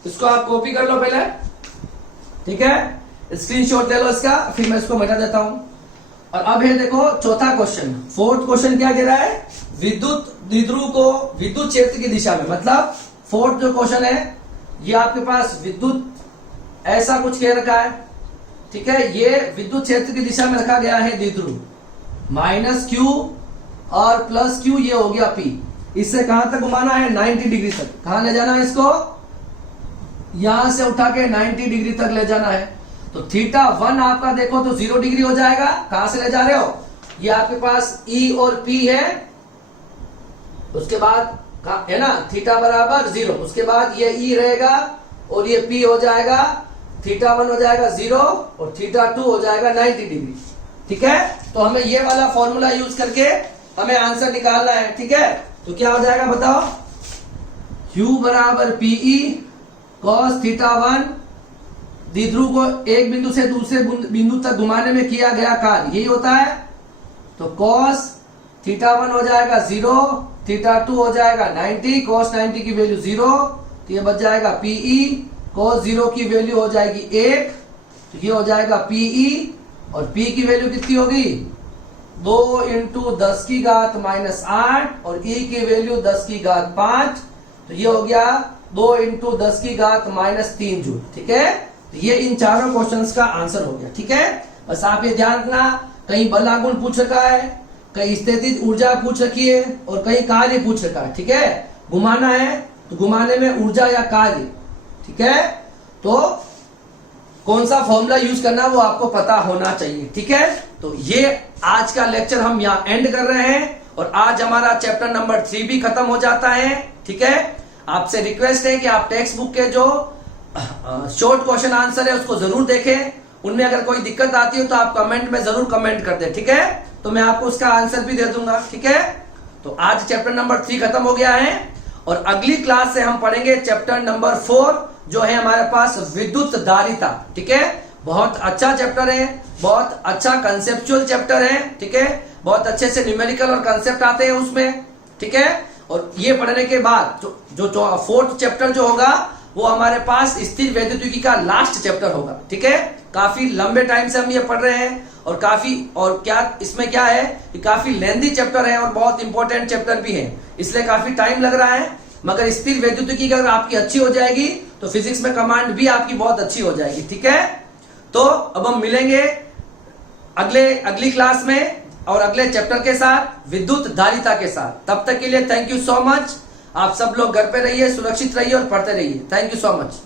इसको आप कॉपी कर लो पहले। ठीक है, स्क्रीनशॉट ले लो इसका, फिर मैं इसको मिटा देता हूं। और अब है देखो चौथा क्वेश्चन, फोर्थ क्वेश्चन क्या कह रहा है, विद्युत द्विध्रुव को विद्युत क्षेत्र की दिशा में, मतलब फोर्थ जो क्वेश्चन है ये आपके पास विद्युत ऐसा कुछ कह रखा है। ठीक है, ये विद्युत क्षेत्र की दिशा में रखा गया है द्विध्रुव, -q और +q, ये हो गया P। इससे कहां तक घुमाना है, 90 डिग्री तक। कहां ले जाना है इसको, यहां से उठा के 90 डिग्री तक ले जाना है। तो θ1 आपका देखो तो 0 डिग्री हो जाएगा। कहां से ले जा रहे हो, ये आपके पास E और P है, उसके बाद है ना θ बराबर 0, उसके बाद ये E रहेगा और ये P हो जाएगा, θ1 हो जाएगा 0 और θ2 हो जाएगा 90 डिग्री। ठीक है, तो हमें ये वाला फॉर्मूला यूज करके हमें आंसर निकालना है। ठीक है, तो क्या हो जाएगा बताओ, U बराबर पीई कॉस θ1, द्विध्रुव को एक बिंदु से दूसरे बिंदु तक घुमाने में किया गया कार्य यही होता है, तो कॉस θ1 हो जाएगा 0, θ2 हो जाएगा 90, cos 90 की वैल्यू 0, तो ये बच जाएगा पीई, cos 0 की वैल्यू हो जाएगी 1, तो ये हो जाएगा पीई और P की वैल्यू कितनी होगी 2 इंटू 10 की घात -8 और E की वैल्यू 10 की घात 5, तो ये हो गया 2 इंटू 10 की घात -3 जूल। ठीक है, तो ये इन चारों क्वेश्चंस का आंसर हो गया। ठीक है, बस आप ये ध्यान रखना कहीं बल आघूर्ण पूछ रखा है, कहीं स्थितिज ऊर्जा पूछ रखी है और कहीं कार्य पूछ रखा है। ठीक है, घुमाना है तो घुमाने में ऊर्जा या कार्य। ठीक है, तो कौन सा फॉर्मूला यूज करना वो आपको पता होना चाहिए। ठीक है, तो ये आज का लेक्चर हम यहाँ एंड कर रहे हैं और आज हमारा चैप्टर नंबर 3 भी खत्म हो जाता है। ठीक है, आपसे रिक्वेस्ट है कि आप टेक्स्ट बुक के जो शॉर्ट क्वेश्चन आंसर है उसको जरूर देखें। उनमें अगर कोई दिक्कत आती हो तो आप कमेंट में जरूर कमेंट कर दें। ठीक है, तो मैं आपको उसका आंसर भी दे दूंगा। ठीक है, तो आज चैप्टर नंबर 3 खत्म हो गया है और अगली क्लास से हम पढ़ेंगे चैप्टर नंबर 4 जो है हमारे पास विद्युत धारिता। ठीक है, बहुत अच्छा चैप्टर है, बहुत अच्छा कंसेप्चुअल चैप्टर है। ठीक है, बहुत अच्छे से न्यूमेरिकल और कंसेप्ट आते हैं उसमें। ठीक है, और ये पढ़ने के बाद जो 4th चैप्टर जो होगा वो हमारे पास स्थिर वैद्युतिकी का लास्ट चैप्टर होगा। ठीक है, काफी लंबे टाइम से हम ये पढ़ रहे हैं और क्या इसमें क्या है कि काफी लेंथी चैप्टर है और बहुत इंपॉर्टेंट चैप्टर भी है, इसलिए काफी टाइम लग रहा है। मगर स्थिर वैद्युतिकी अगर आपकी अच्छी हो जाएगी तो फिजिक्स में कमांड भी आपकी बहुत अच्छी हो जाएगी। ठीक है, तो अब हम मिलेंगे अगली क्लास में और अगले चैप्टर के साथ, विद्युत धारिता के साथ। तब तक के लिए थैंक यू सो मच। आप सब लोग घर पे रहिए, सुरक्षित रहिए और पढ़ते रहिए। Thank you so much.